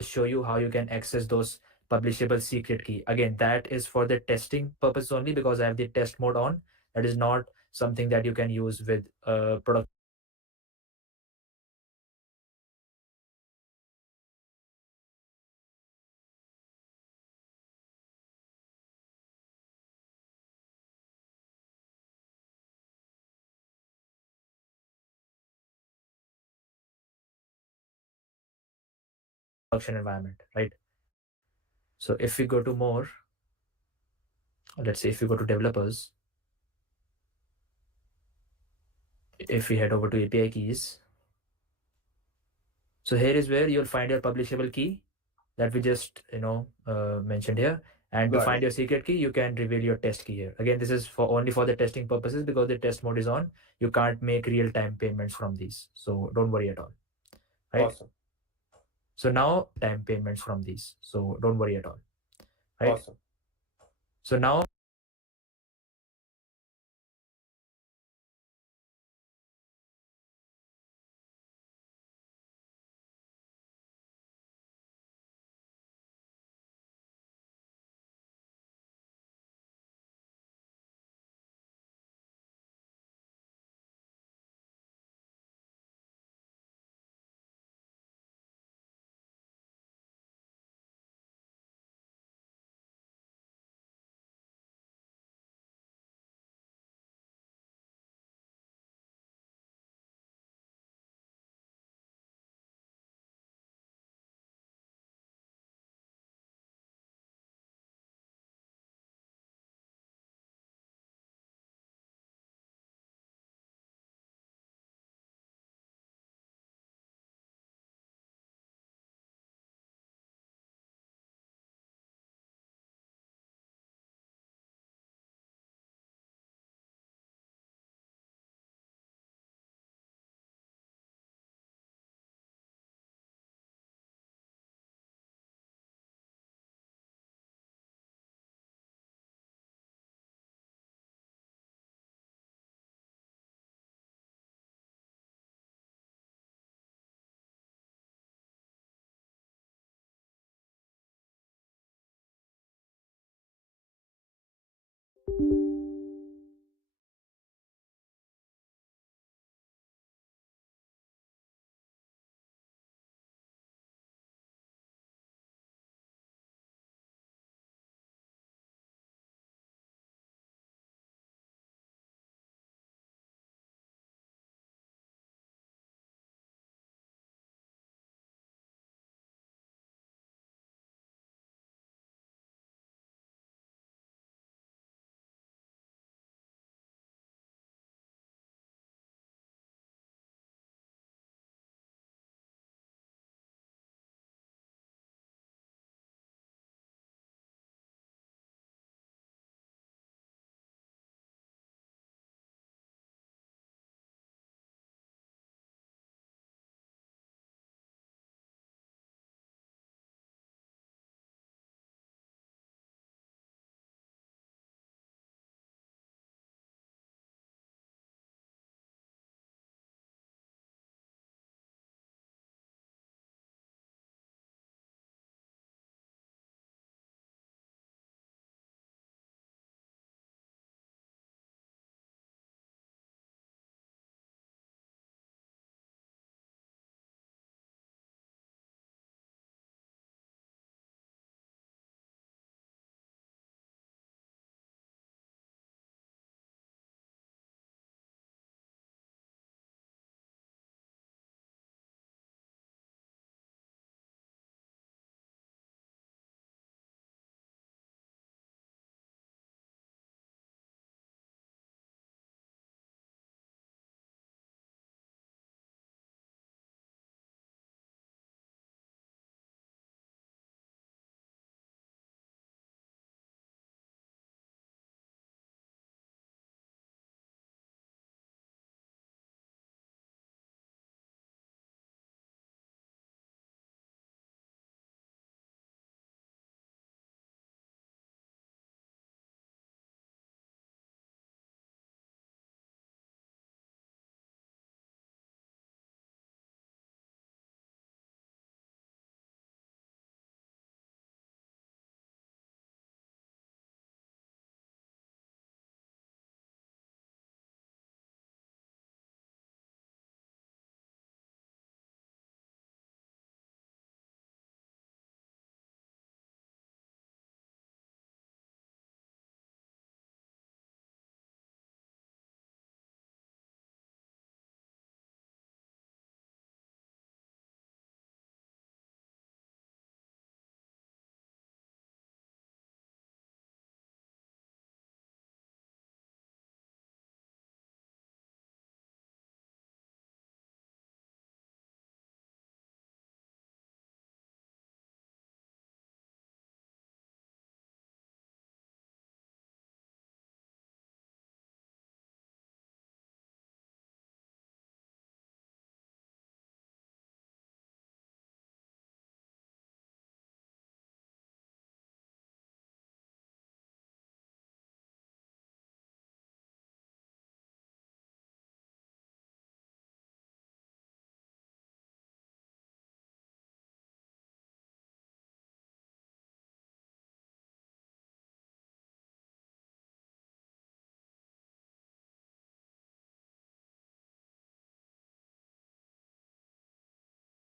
show you how you can access those publishable secret key. Again, that is for the testing purpose only because I have the test mode on. That is not something that you can use with production environment, right? So if we go to more, let's say if we go to developers, if we head over to API keys, so here is where you'll find your publishable key that we just mentioned here. And to Got find it. your secret key, you can reveal your test key here. Again, this is for only for the testing purposes because the test mode is on. You can't make real-time payments from these, so don't worry at all, right? Awesome. So now time payments from these, so don't worry at all, right? Awesome. So now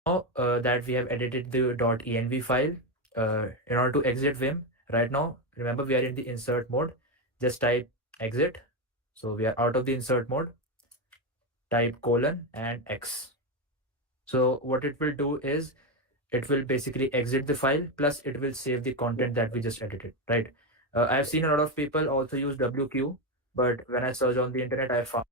Now that we have edited the .env file, in order to exit Vim, right now, remember we are in the insert mode. Just type exit. So we are out of the insert mode. Type colon and X. So what it will do is it will basically exit the file, plus it will save the content that we just edited, right? I've seen a lot of people also use WQ, but when I search on the internet, I found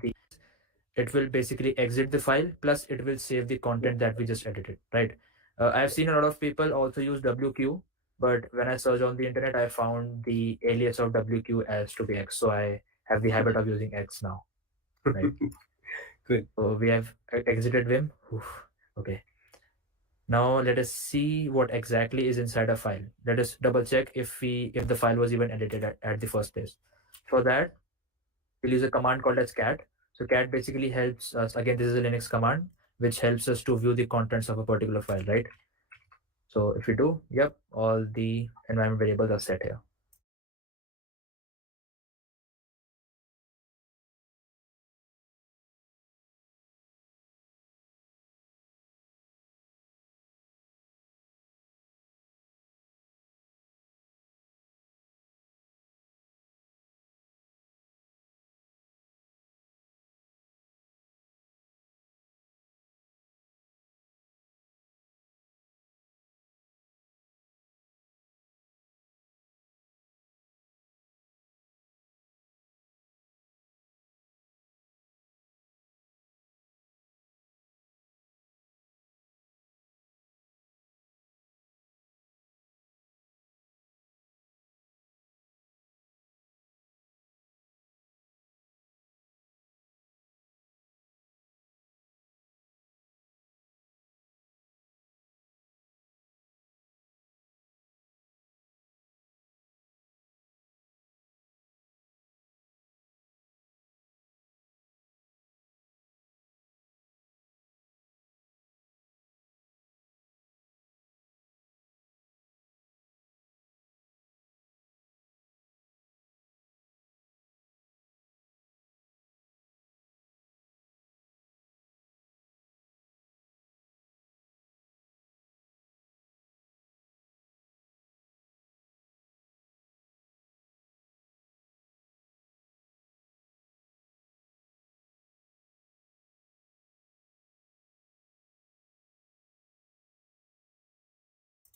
the it will basically exit the file, plus it will save the content that we just edited, right? I've seen a lot of people also use WQ, but when I search on the internet, I found the alias of WQ as to be X, so I have the habit of using X now, right? Good. So we have exited Vim. Oof. Okay. Now let us see what exactly is inside a file. Let us double check if the file was even edited at the first place. For that, we'll use a command called as cat. So cat basically helps us, again, this is a Linux command, which helps us to view the contents of a particular file, right? So if we do, yep, all the environment variables are set here.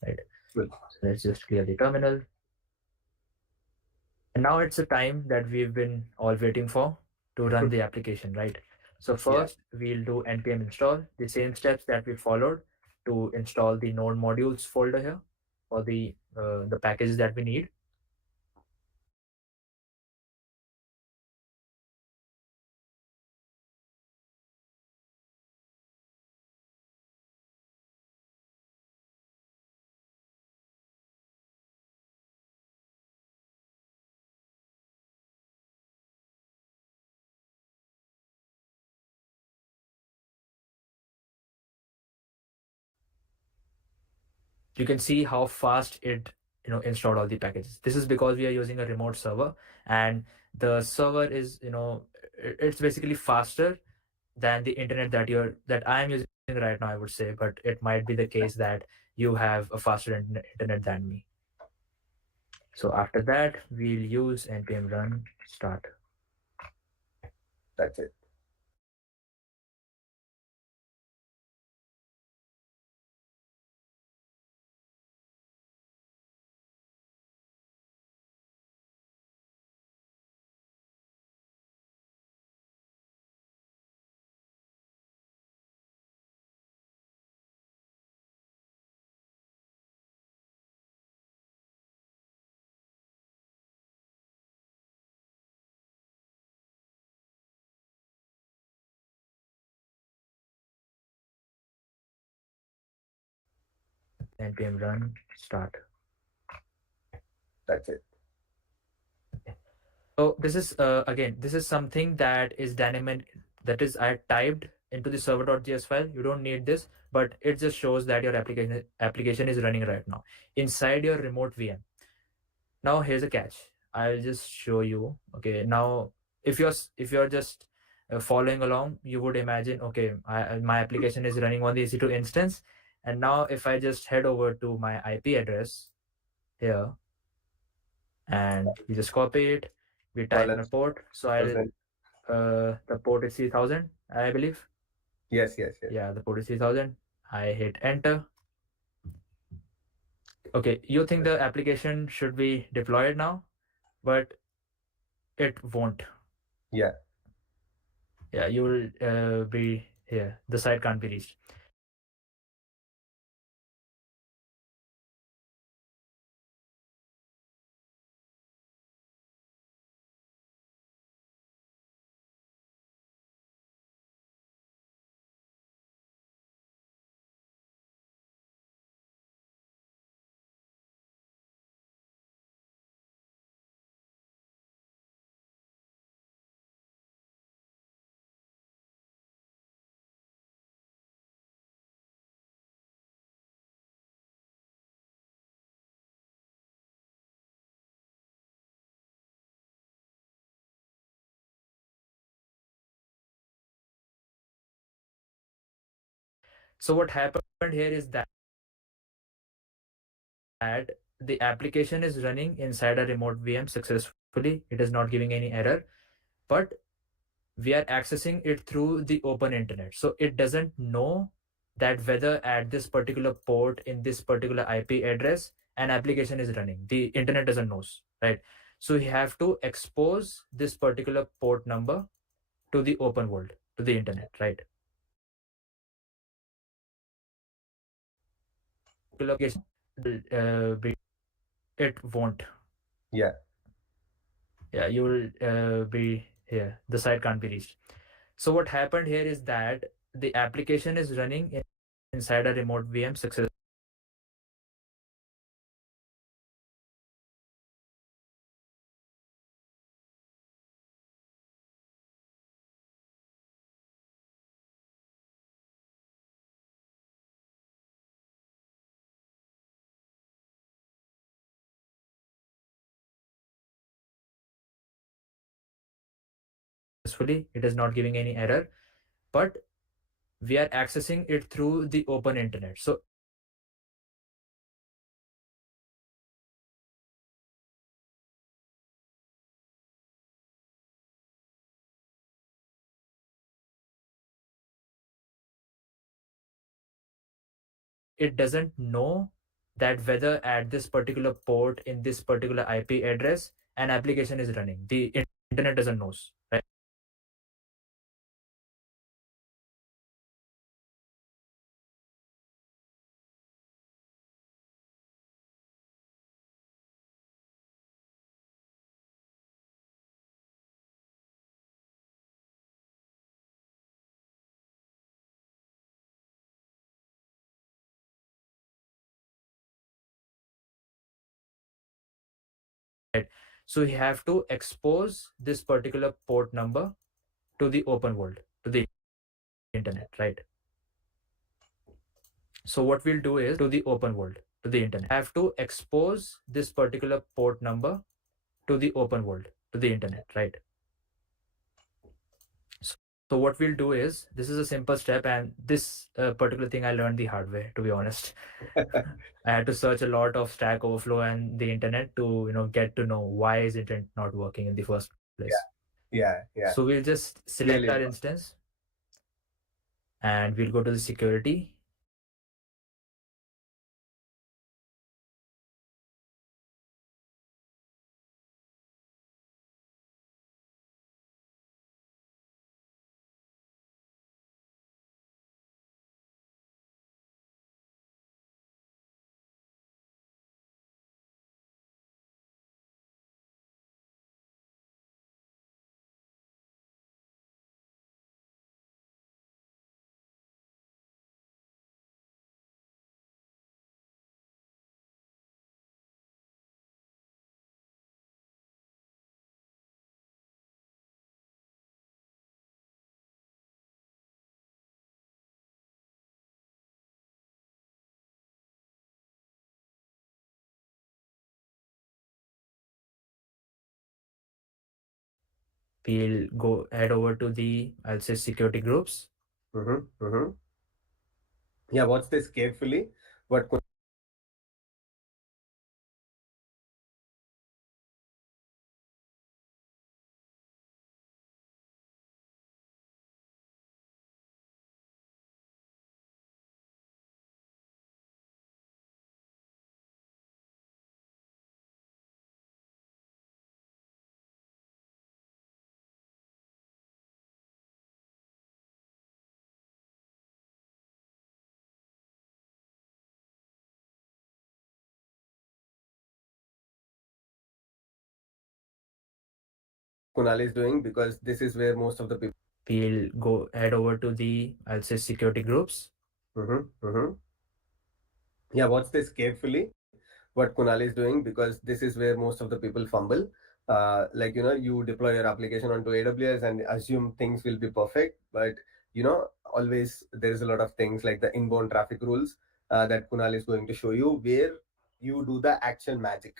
Right. Good. So let's just clear the terminal. And now it's a time that we've been all waiting for to run the application, right? So first we'll do npm install, the same steps that we followed to install the node modules folder here for the packages that we need. You can see how fast it installed all the packages. This is because we are using a remote server, and the server is it's basically faster than the internet that I am using right now, I would say, but it might be the case that you have a faster internet than me. So after that, we'll use npm run start. That's it. Npm run start. That's it. So this is again, this is something that is dynamic. That is, I typed into the server.js file. You don't need this, but it just shows that your application is running right now inside your remote VM. Now here's a catch. I'll just show you. Okay, now if you're just following along, you would imagine, okay, my application is running on the EC2 instance, and now if I just head over to my IP address here, and we just copy it, we type in a port. So the port is 3000, I believe. Yes. Yeah, the port is 3000. I hit enter. Okay, you think the application should be deployed now, but it won't. Yeah. Yeah, you will be here. The site can't be reached. So what happened here is that the application is running inside a remote VM successfully. It is not giving any error, but we are accessing it through the open internet. So it doesn't know that whether at this particular port in this particular IP address an application is running. The internet doesn't know, right? So you have to expose this particular port number to the open world, to the internet, right? Application, it won't. Yeah. Yeah, you will be here. The site can't be reached. So what happened here is that the application is running inside a remote VM successfully. It is not giving any error, but we are accessing it through the open internet. So it doesn't know that whether at this particular port in this particular IP address an application is running. The internet doesn't know, right? So you have to expose this particular port number to the open world, to the internet, right? So what we'll do is to the open world, to the internet. Have to expose this particular port number to the open world, to the internet, right? So what we'll do is, this is a simple step, and this particular thing I learned the hard way, to be honest. I had to search a lot of Stack Overflow and the internet to get to know why is internet not working in the first place. Yeah. So we'll just select Really our instance and we'll go to the security. We'll go head over to the, I'll say, security groups. Yeah, watch this carefully. What Kunal is doing, because this is where most of the people. We'll go head over to the, I'll say, security groups. Yeah, watch this carefully. What Kunal is doing, because this is where most of the people fumble. Like, you deploy your application onto AWS and assume things will be perfect, but always there is a lot of things like the inbound traffic rules that Kunal is going to show you, where you do the actual magic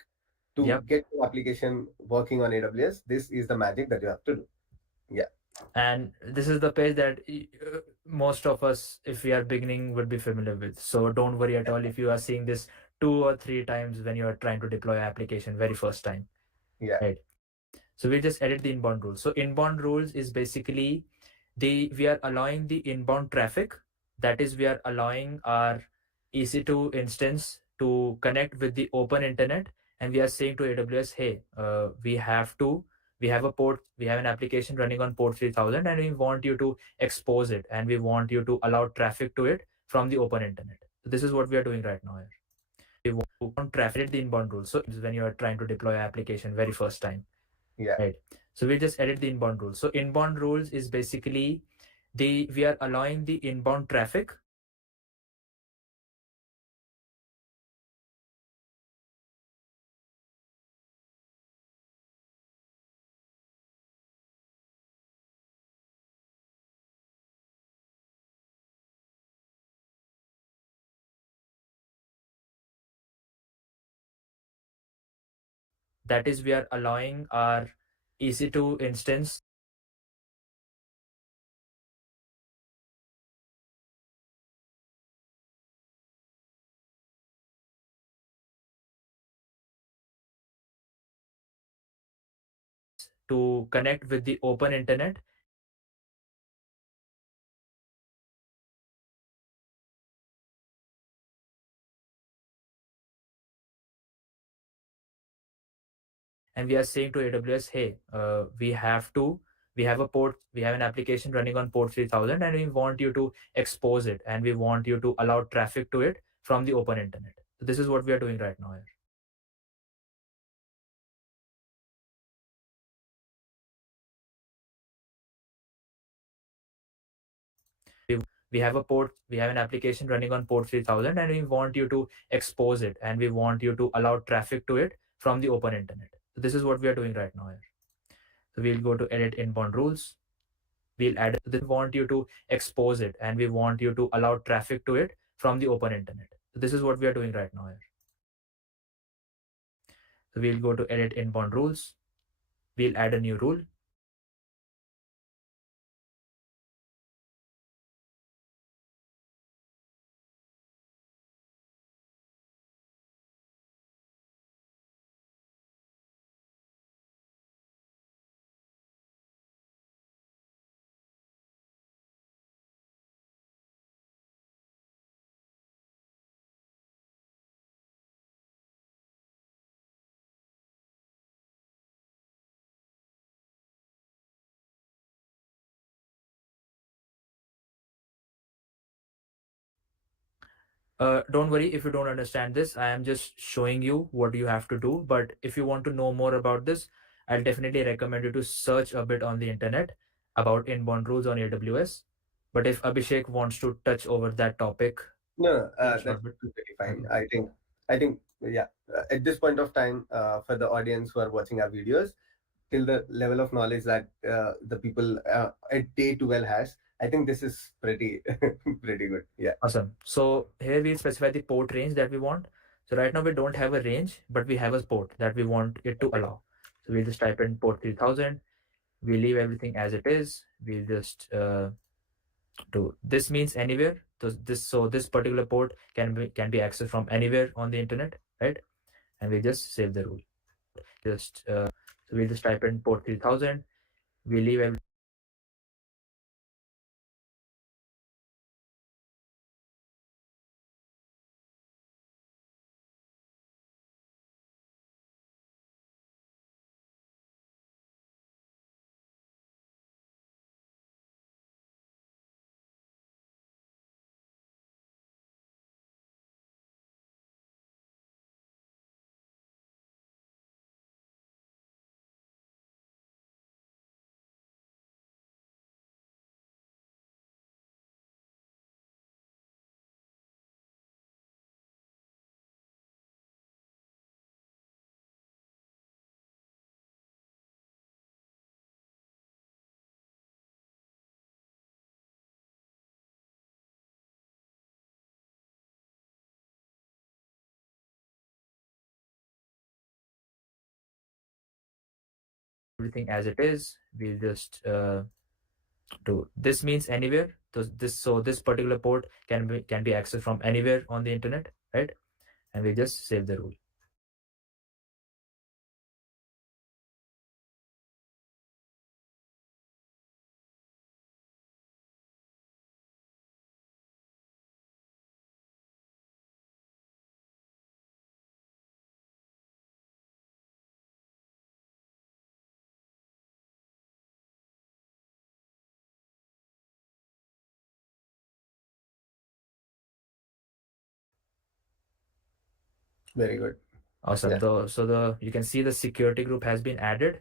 to Yep. get your application working on AWS. This is the magic that you have to do. Yeah. And this is the page that most of us, if we are beginning, would be familiar with. So don't worry at all if you are seeing this 2 or 3 times when you are trying to deploy application very first time. Yeah. Right. So we just edit the inbound rules. So inbound rules is basically we are allowing the inbound traffic. That is, we are allowing our EC2 instance to connect with the open internet, and we are saying to AWS, hey, we have a port, we have an application running on port 3000, and we want you to expose it, and we want you to allow traffic to it from the open internet. So this is what we are doing right now here. We want traffic the inbound rules. So when you are trying to deploy application very first time. Yeah. Right. So we just edit the inbound rules. So inbound rules is basically we are allowing the inbound traffic. That is, we are allowing our EC2 instance to connect with the open internet, and we are saying to AWS, hey, we have a port, we have an application running on port 3000, and we want you to expose it, and we want you to allow traffic to it from the open internet. So this is what we are doing right now here. We have a port, we have an application running on port 3000, and we want you to expose it, and we want you to allow traffic to it from the open internet. So this is what we are doing right now here. So we'll go to edit inbound rules. We'll add we want you to expose it, and we want you to allow traffic to it from the open internet. So this is what we are doing right now here. So we'll go to edit inbound rules. We'll add a new rule. Don't worry if you don't understand this. I am just showing you what you have to do. But if you want to know more about this, I'll definitely recommend you to search a bit on the internet about inbound rules on AWS. But if Abhishek wants to touch over that topic No, in a that's short bit, pretty fine. okay. I think, yeah. At this point of time, for the audience who are watching our videos, till the level of knowledge that the people at day 12 has, I think this is pretty pretty good. Yeah. Awesome. So here we specify the port range that we want. So right now we don't have a range, but we have a port that we want it to Okay. allow. So we'll just type in port 3000. We leave everything as it is. We'll just do this means anywhere. So this particular port can be accessed from anywhere on the internet, right? And we just save the rule. So we'll just type in port 3000. We leave everything as it is. We'll just to this means anywhere. So this particular port can be accessed from anywhere on the internet, right? And we just save the rule. Very good. Awesome. Yeah. So you can see the security group has been added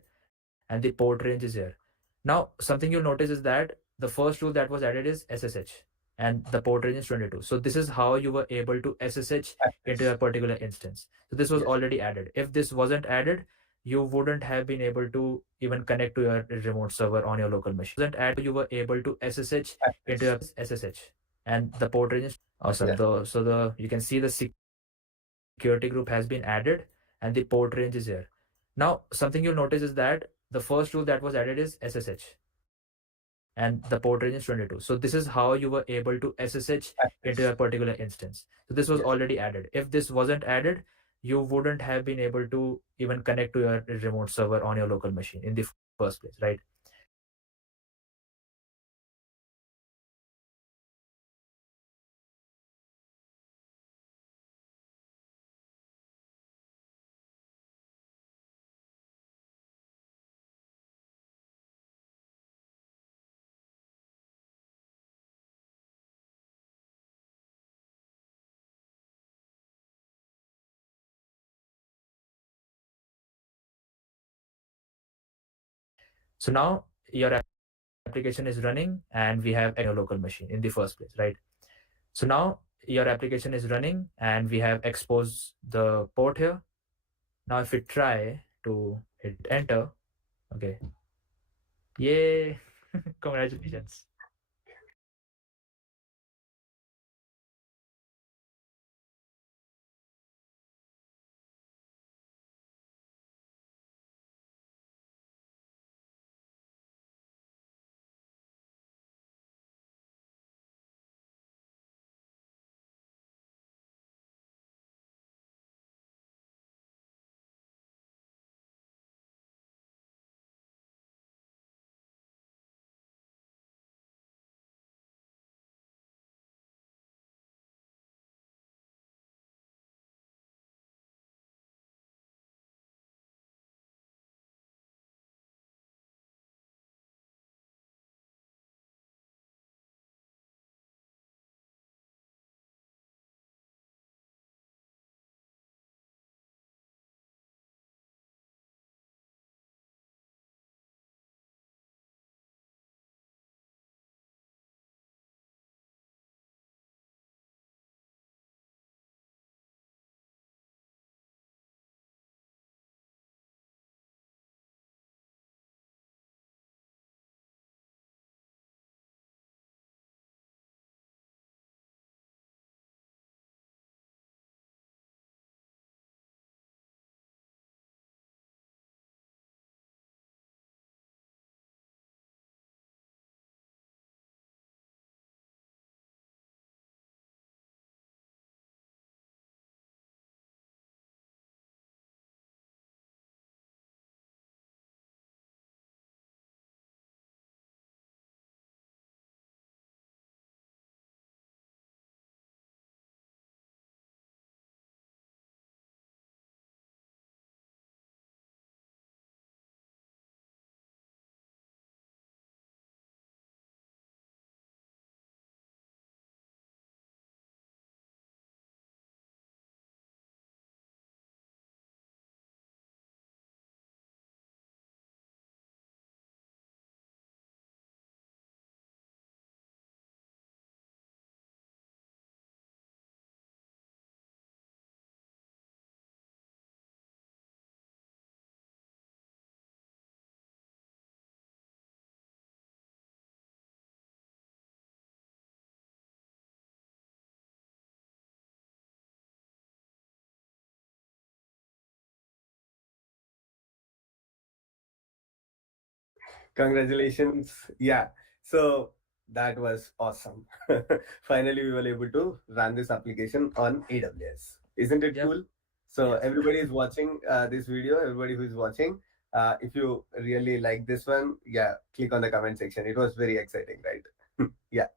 and the port range is here. Now, something you'll notice is that the first rule that was added is SSH and the port range is 22. So this is how you were able to SSH into a particular instance. So this was Yes. already added. If this wasn't added, you wouldn't have been able to even connect to your remote server on your local machine. Wasn't added, you were able to SSH into a SSH and the port range is awesome. Yeah. So you can see the security group has been added and the port range is here. Now, something you'll notice is that the first rule that was added is SSH and the port range is 22. So this is how you were able to SSH into a particular instance. So this was Yes. already added. If this wasn't added, you wouldn't have been able to even connect to your remote server on your local machine in the first place, right? So now your application is running and we have your local machine in the first place, right? So now your application is running and we have exposed the port here. Now if we try to hit enter, okay, yay, congratulations. Congratulations. Yeah. So that was awesome. Finally, we were able to run this application on AWS. Isn't it Yep. cool? So Yeah. everybody is watching this video. Everybody who is watching, if you really like this one, yeah, click on the comment section. It was very exciting, right? Yeah.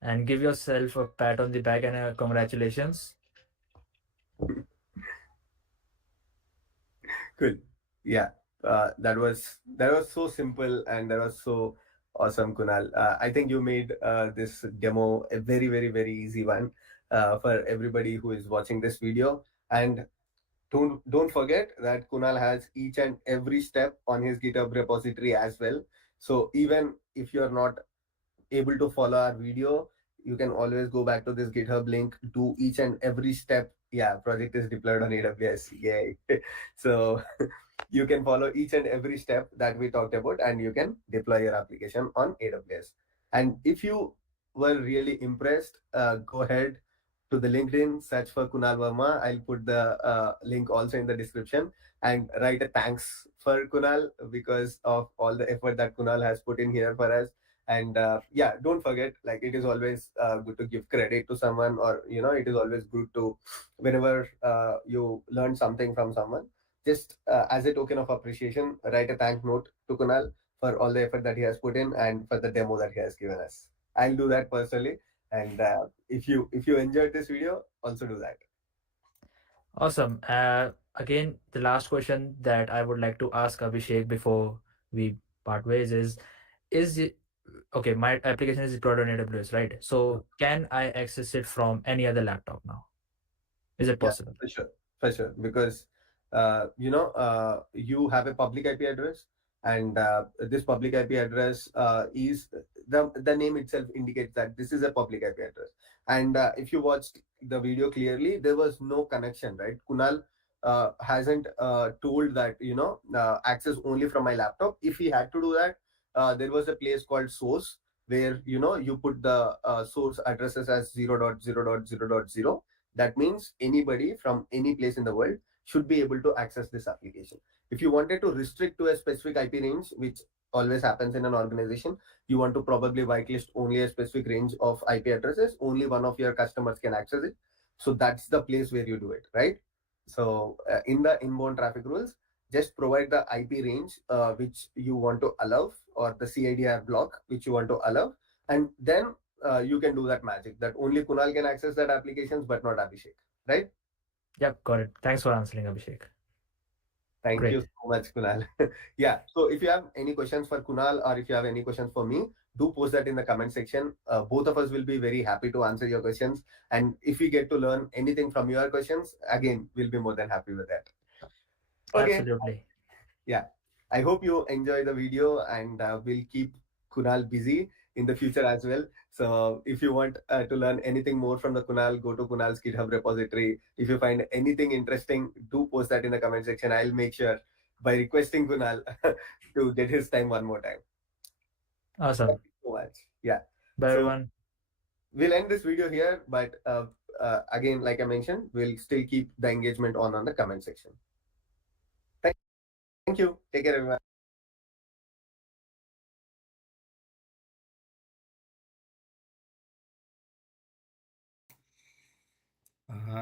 And give yourself a pat on the back and a congratulations. Cool. Yeah. That was so simple and that was so awesome, Kunal. I think you made this demo a very, very, very easy one for everybody who is watching this video. And don't forget that Kunal has each and every step on his GitHub repository as well. So even if you're not able to follow our video, you can always go back to this GitHub link, do each and every step. Yeah, project is deployed on AWS. Yay. So you can follow each and every step that we talked about and you can deploy your application on AWS. And if you were really impressed, go ahead to the LinkedIn, search for Kunal Verma. I'll put the link also in the description and write a thanks for Kunal because of all the effort that Kunal has put in here for us. And yeah, don't forget, like it is always good to give credit to someone, or it is always good to, whenever you learn something from someone, just as a token of appreciation, write a thank note to Kunal for all the effort that he has put in and for the demo that he has given us. I'll do that personally. And if you enjoyed this video, also do that. Awesome. Again, the last question that I would like to ask Abhishek before we part ways is it okay? My application is deployed on AWS, right? So can I access it from any other laptop now? Is it Yeah, possible? for sure. Because you have a public IP address, and this public IP address is the name itself indicates that this is a public IP address. And if you watched the video clearly, there was no connection, right? Kunal hasn't told that access only from my laptop. If he had to do that, there was a place called source where you put the source addresses as 0.0.0.0. That means anybody from any place in the world should be able to access this application. If you wanted to restrict to a specific IP range, which always happens in an organization, you want to probably whitelist only a specific range of IP addresses, only one of your customers can access it. So that's the place where you do it, right? So in the inbound traffic rules, just provide the IP range which you want to allow, or the CIDR block which you want to allow, and then you can do that magic that only Kunal can access that applications but not Abhishek, right? Yep, got it. Thanks for answering, Abhishek. Thank you Great. so much, Kunal. Yeah. So if you have any questions for Kunal, or if you have any questions for me, do post that in the comment section. Both of us will be very happy to answer your questions. And if we get to learn anything from your questions, again, we'll be more than happy with that. Okay. Absolutely. Yeah. I hope you enjoy the video, and we'll keep Kunal busy in the future as well. So if you want to learn anything more from the Kunal, go to Kunal's GitHub repository. If you find anything interesting, do post that in the comment section. I'll make sure by requesting Kunal to get his time one more time. Awesome. Thank you so much. Yeah. Bye, So everyone. we'll end this video here, but again, like I mentioned, we'll still keep the engagement on the comment section. Thank you. Take care, everyone.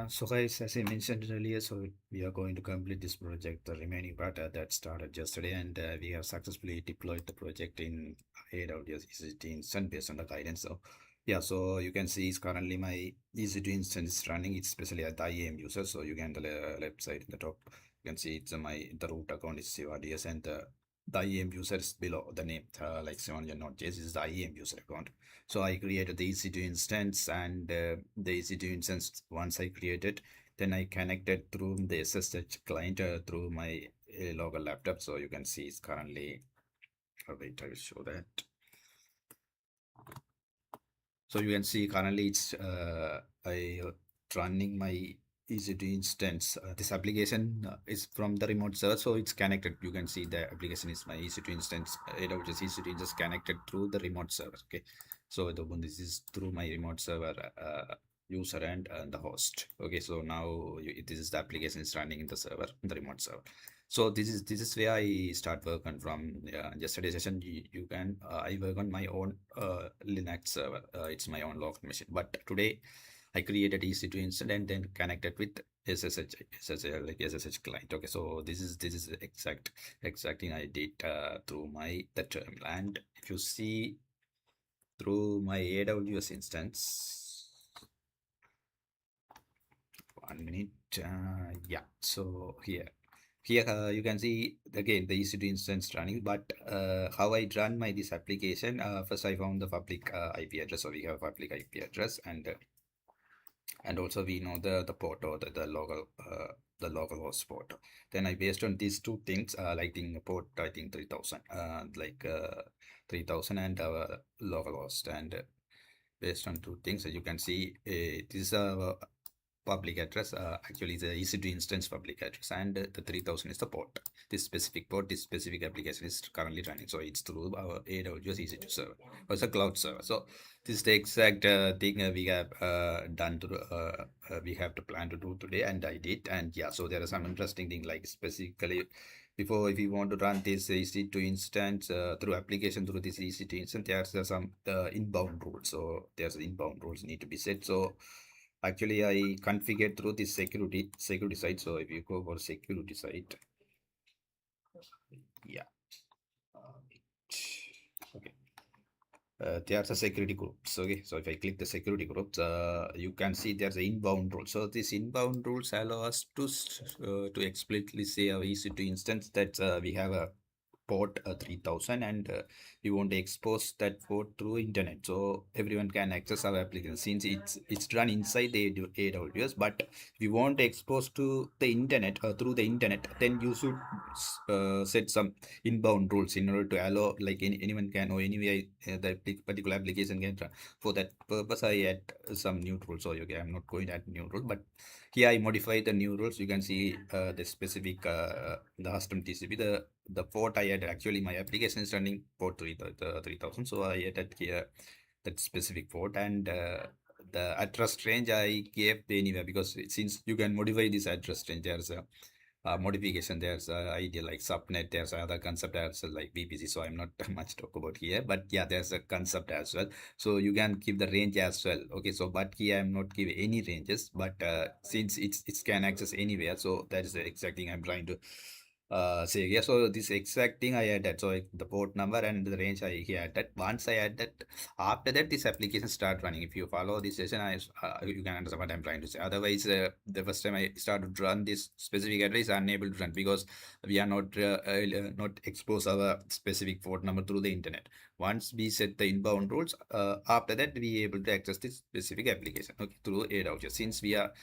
So guys, as I mentioned earlier, so we are going to complete this project, the remaining part that started yesterday, and we have successfully deployed the project in AWS EC2 instance based on the guidance. So yeah, so you can see it's currently my EC2 instance is running. It's especially at the IAM user. So you can the left side in the top, you can see it's the root account is CRDS, and the IAM user is below the name, like Node.JS is the IAM user account. So I created the EC2 instance, and the EC2 instance, once I created, then I connected through the SSH client through my local laptop. So you can see it's currently, wait, I will show that. So you can see currently it's running my EC2 instance. This application is from the remote server, so it's connected. You can see the application is my EC2 instance. AWS EC2 instance connected through the remote server. Okay, so this is through my remote server user and the host. Okay, so now this is the application is running in the server, in the remote server. So this is where I start working from. Yesterday session, you can I work on my own Linux server. It's my own local machine. But today I created EC2 instance and then connected with SSH client. Okay, so this is exact thing I did through my the terminal. And if you see through my AWS instance, 1 minute. Yeah, so here you can see again the EC2 instance running, but how I run my this application, first I found the public IP address. So we have public IP address, and also we know the port or the local host port. Then I based on these two things, like the port I think 3000, 3000 and local host, and based on two things, as you can see, this is a public address, actually the EC2 instance public address, and the 3000 is the port. This specific port, this specific application is currently running, so it's through our AWS EC2 server, or it's a cloud server. So this is the exact thing we have done to we have to plan to do today, and I did. And yeah, so there are some interesting thing, like specifically before, if you want to run this EC2 instance through application through this EC2 instance, there's some inbound rules. So there's inbound rules need to be set. So actually I configured through this security site. So if you go for security site, yeah, okay, there's a security groups. Okay, so if I click the security groups, you can see there's an inbound rule. So this inbound rules allow us to explicitly say our EC2 instance that we have a port 3000, and we want to expose that port through internet, so everyone can access our application since it's run inside the AWS. But if you want to expose to the internet through the internet, then you should set some inbound rules in order to allow, like anyone can, or anyway the particular application can run. For that purpose I add some new rules. So okay, I'm not going to add new rules, but here I modify the new rules. You can see the specific the custom TCP, the port I added. Actually my application is running port 3000, so I added here that specific port, and the address range I gave anywhere, because since you can modify this address range, there's a modification, there's idea like subnet, there's other concept as well, like VPC, so I'm not much talk about here, but yeah, there's a concept as well, so you can keep the range as well. Okay, so but here I'm not giving any ranges, but since it can access anywhere, so that is the exact thing I'm trying to say. Yeah, so this exact thing I added, so the port number and the range I here added. Once I add that, after that this application start running. If you follow this session, you can understand what I'm trying to say. Otherwise the first time I started to run this specific address is unable to run, because we are not expose our specific port number through the internet. Once we set the inbound rules, after that we able to access this specific application, okay, through AWS. Since we are,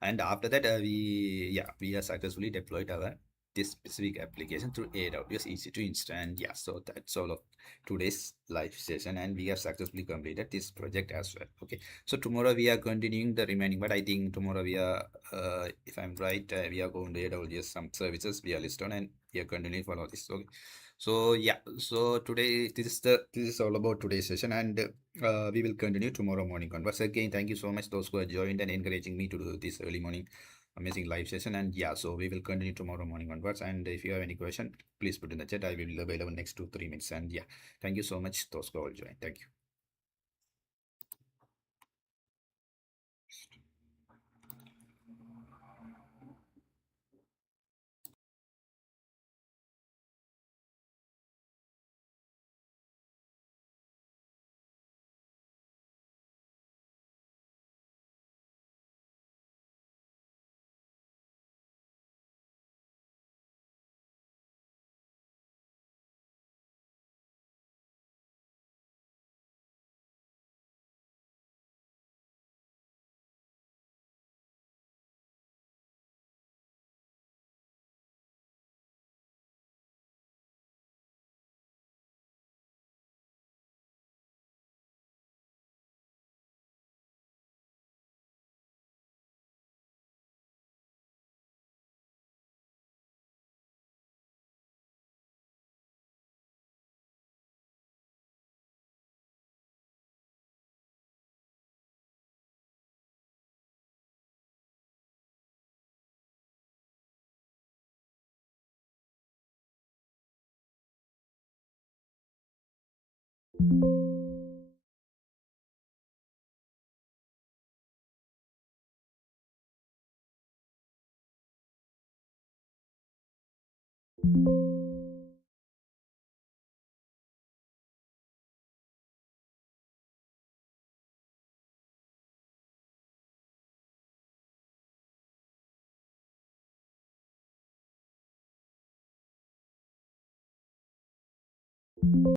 and after that we are successfully deployed our this specific application through AWS EC2 instance. Yeah, so that's all of today's live session, and we have successfully completed this project as well. Okay, so tomorrow we are continuing the remaining, but I think tomorrow we are if I'm right, we are going to AWS some services we are listed on, and we are continuing follow this. Okay, so yeah, so today this is all about today's session, and we will continue tomorrow morning onwards. Again, thank you so much those who have joined and encouraging me to do this early morning amazing live session. And yeah, so we will continue tomorrow morning onwards, and if you have any question, please put in the chat. I will be available next 2-3 minutes. And yeah, thank you so much those who all joined. Thank you.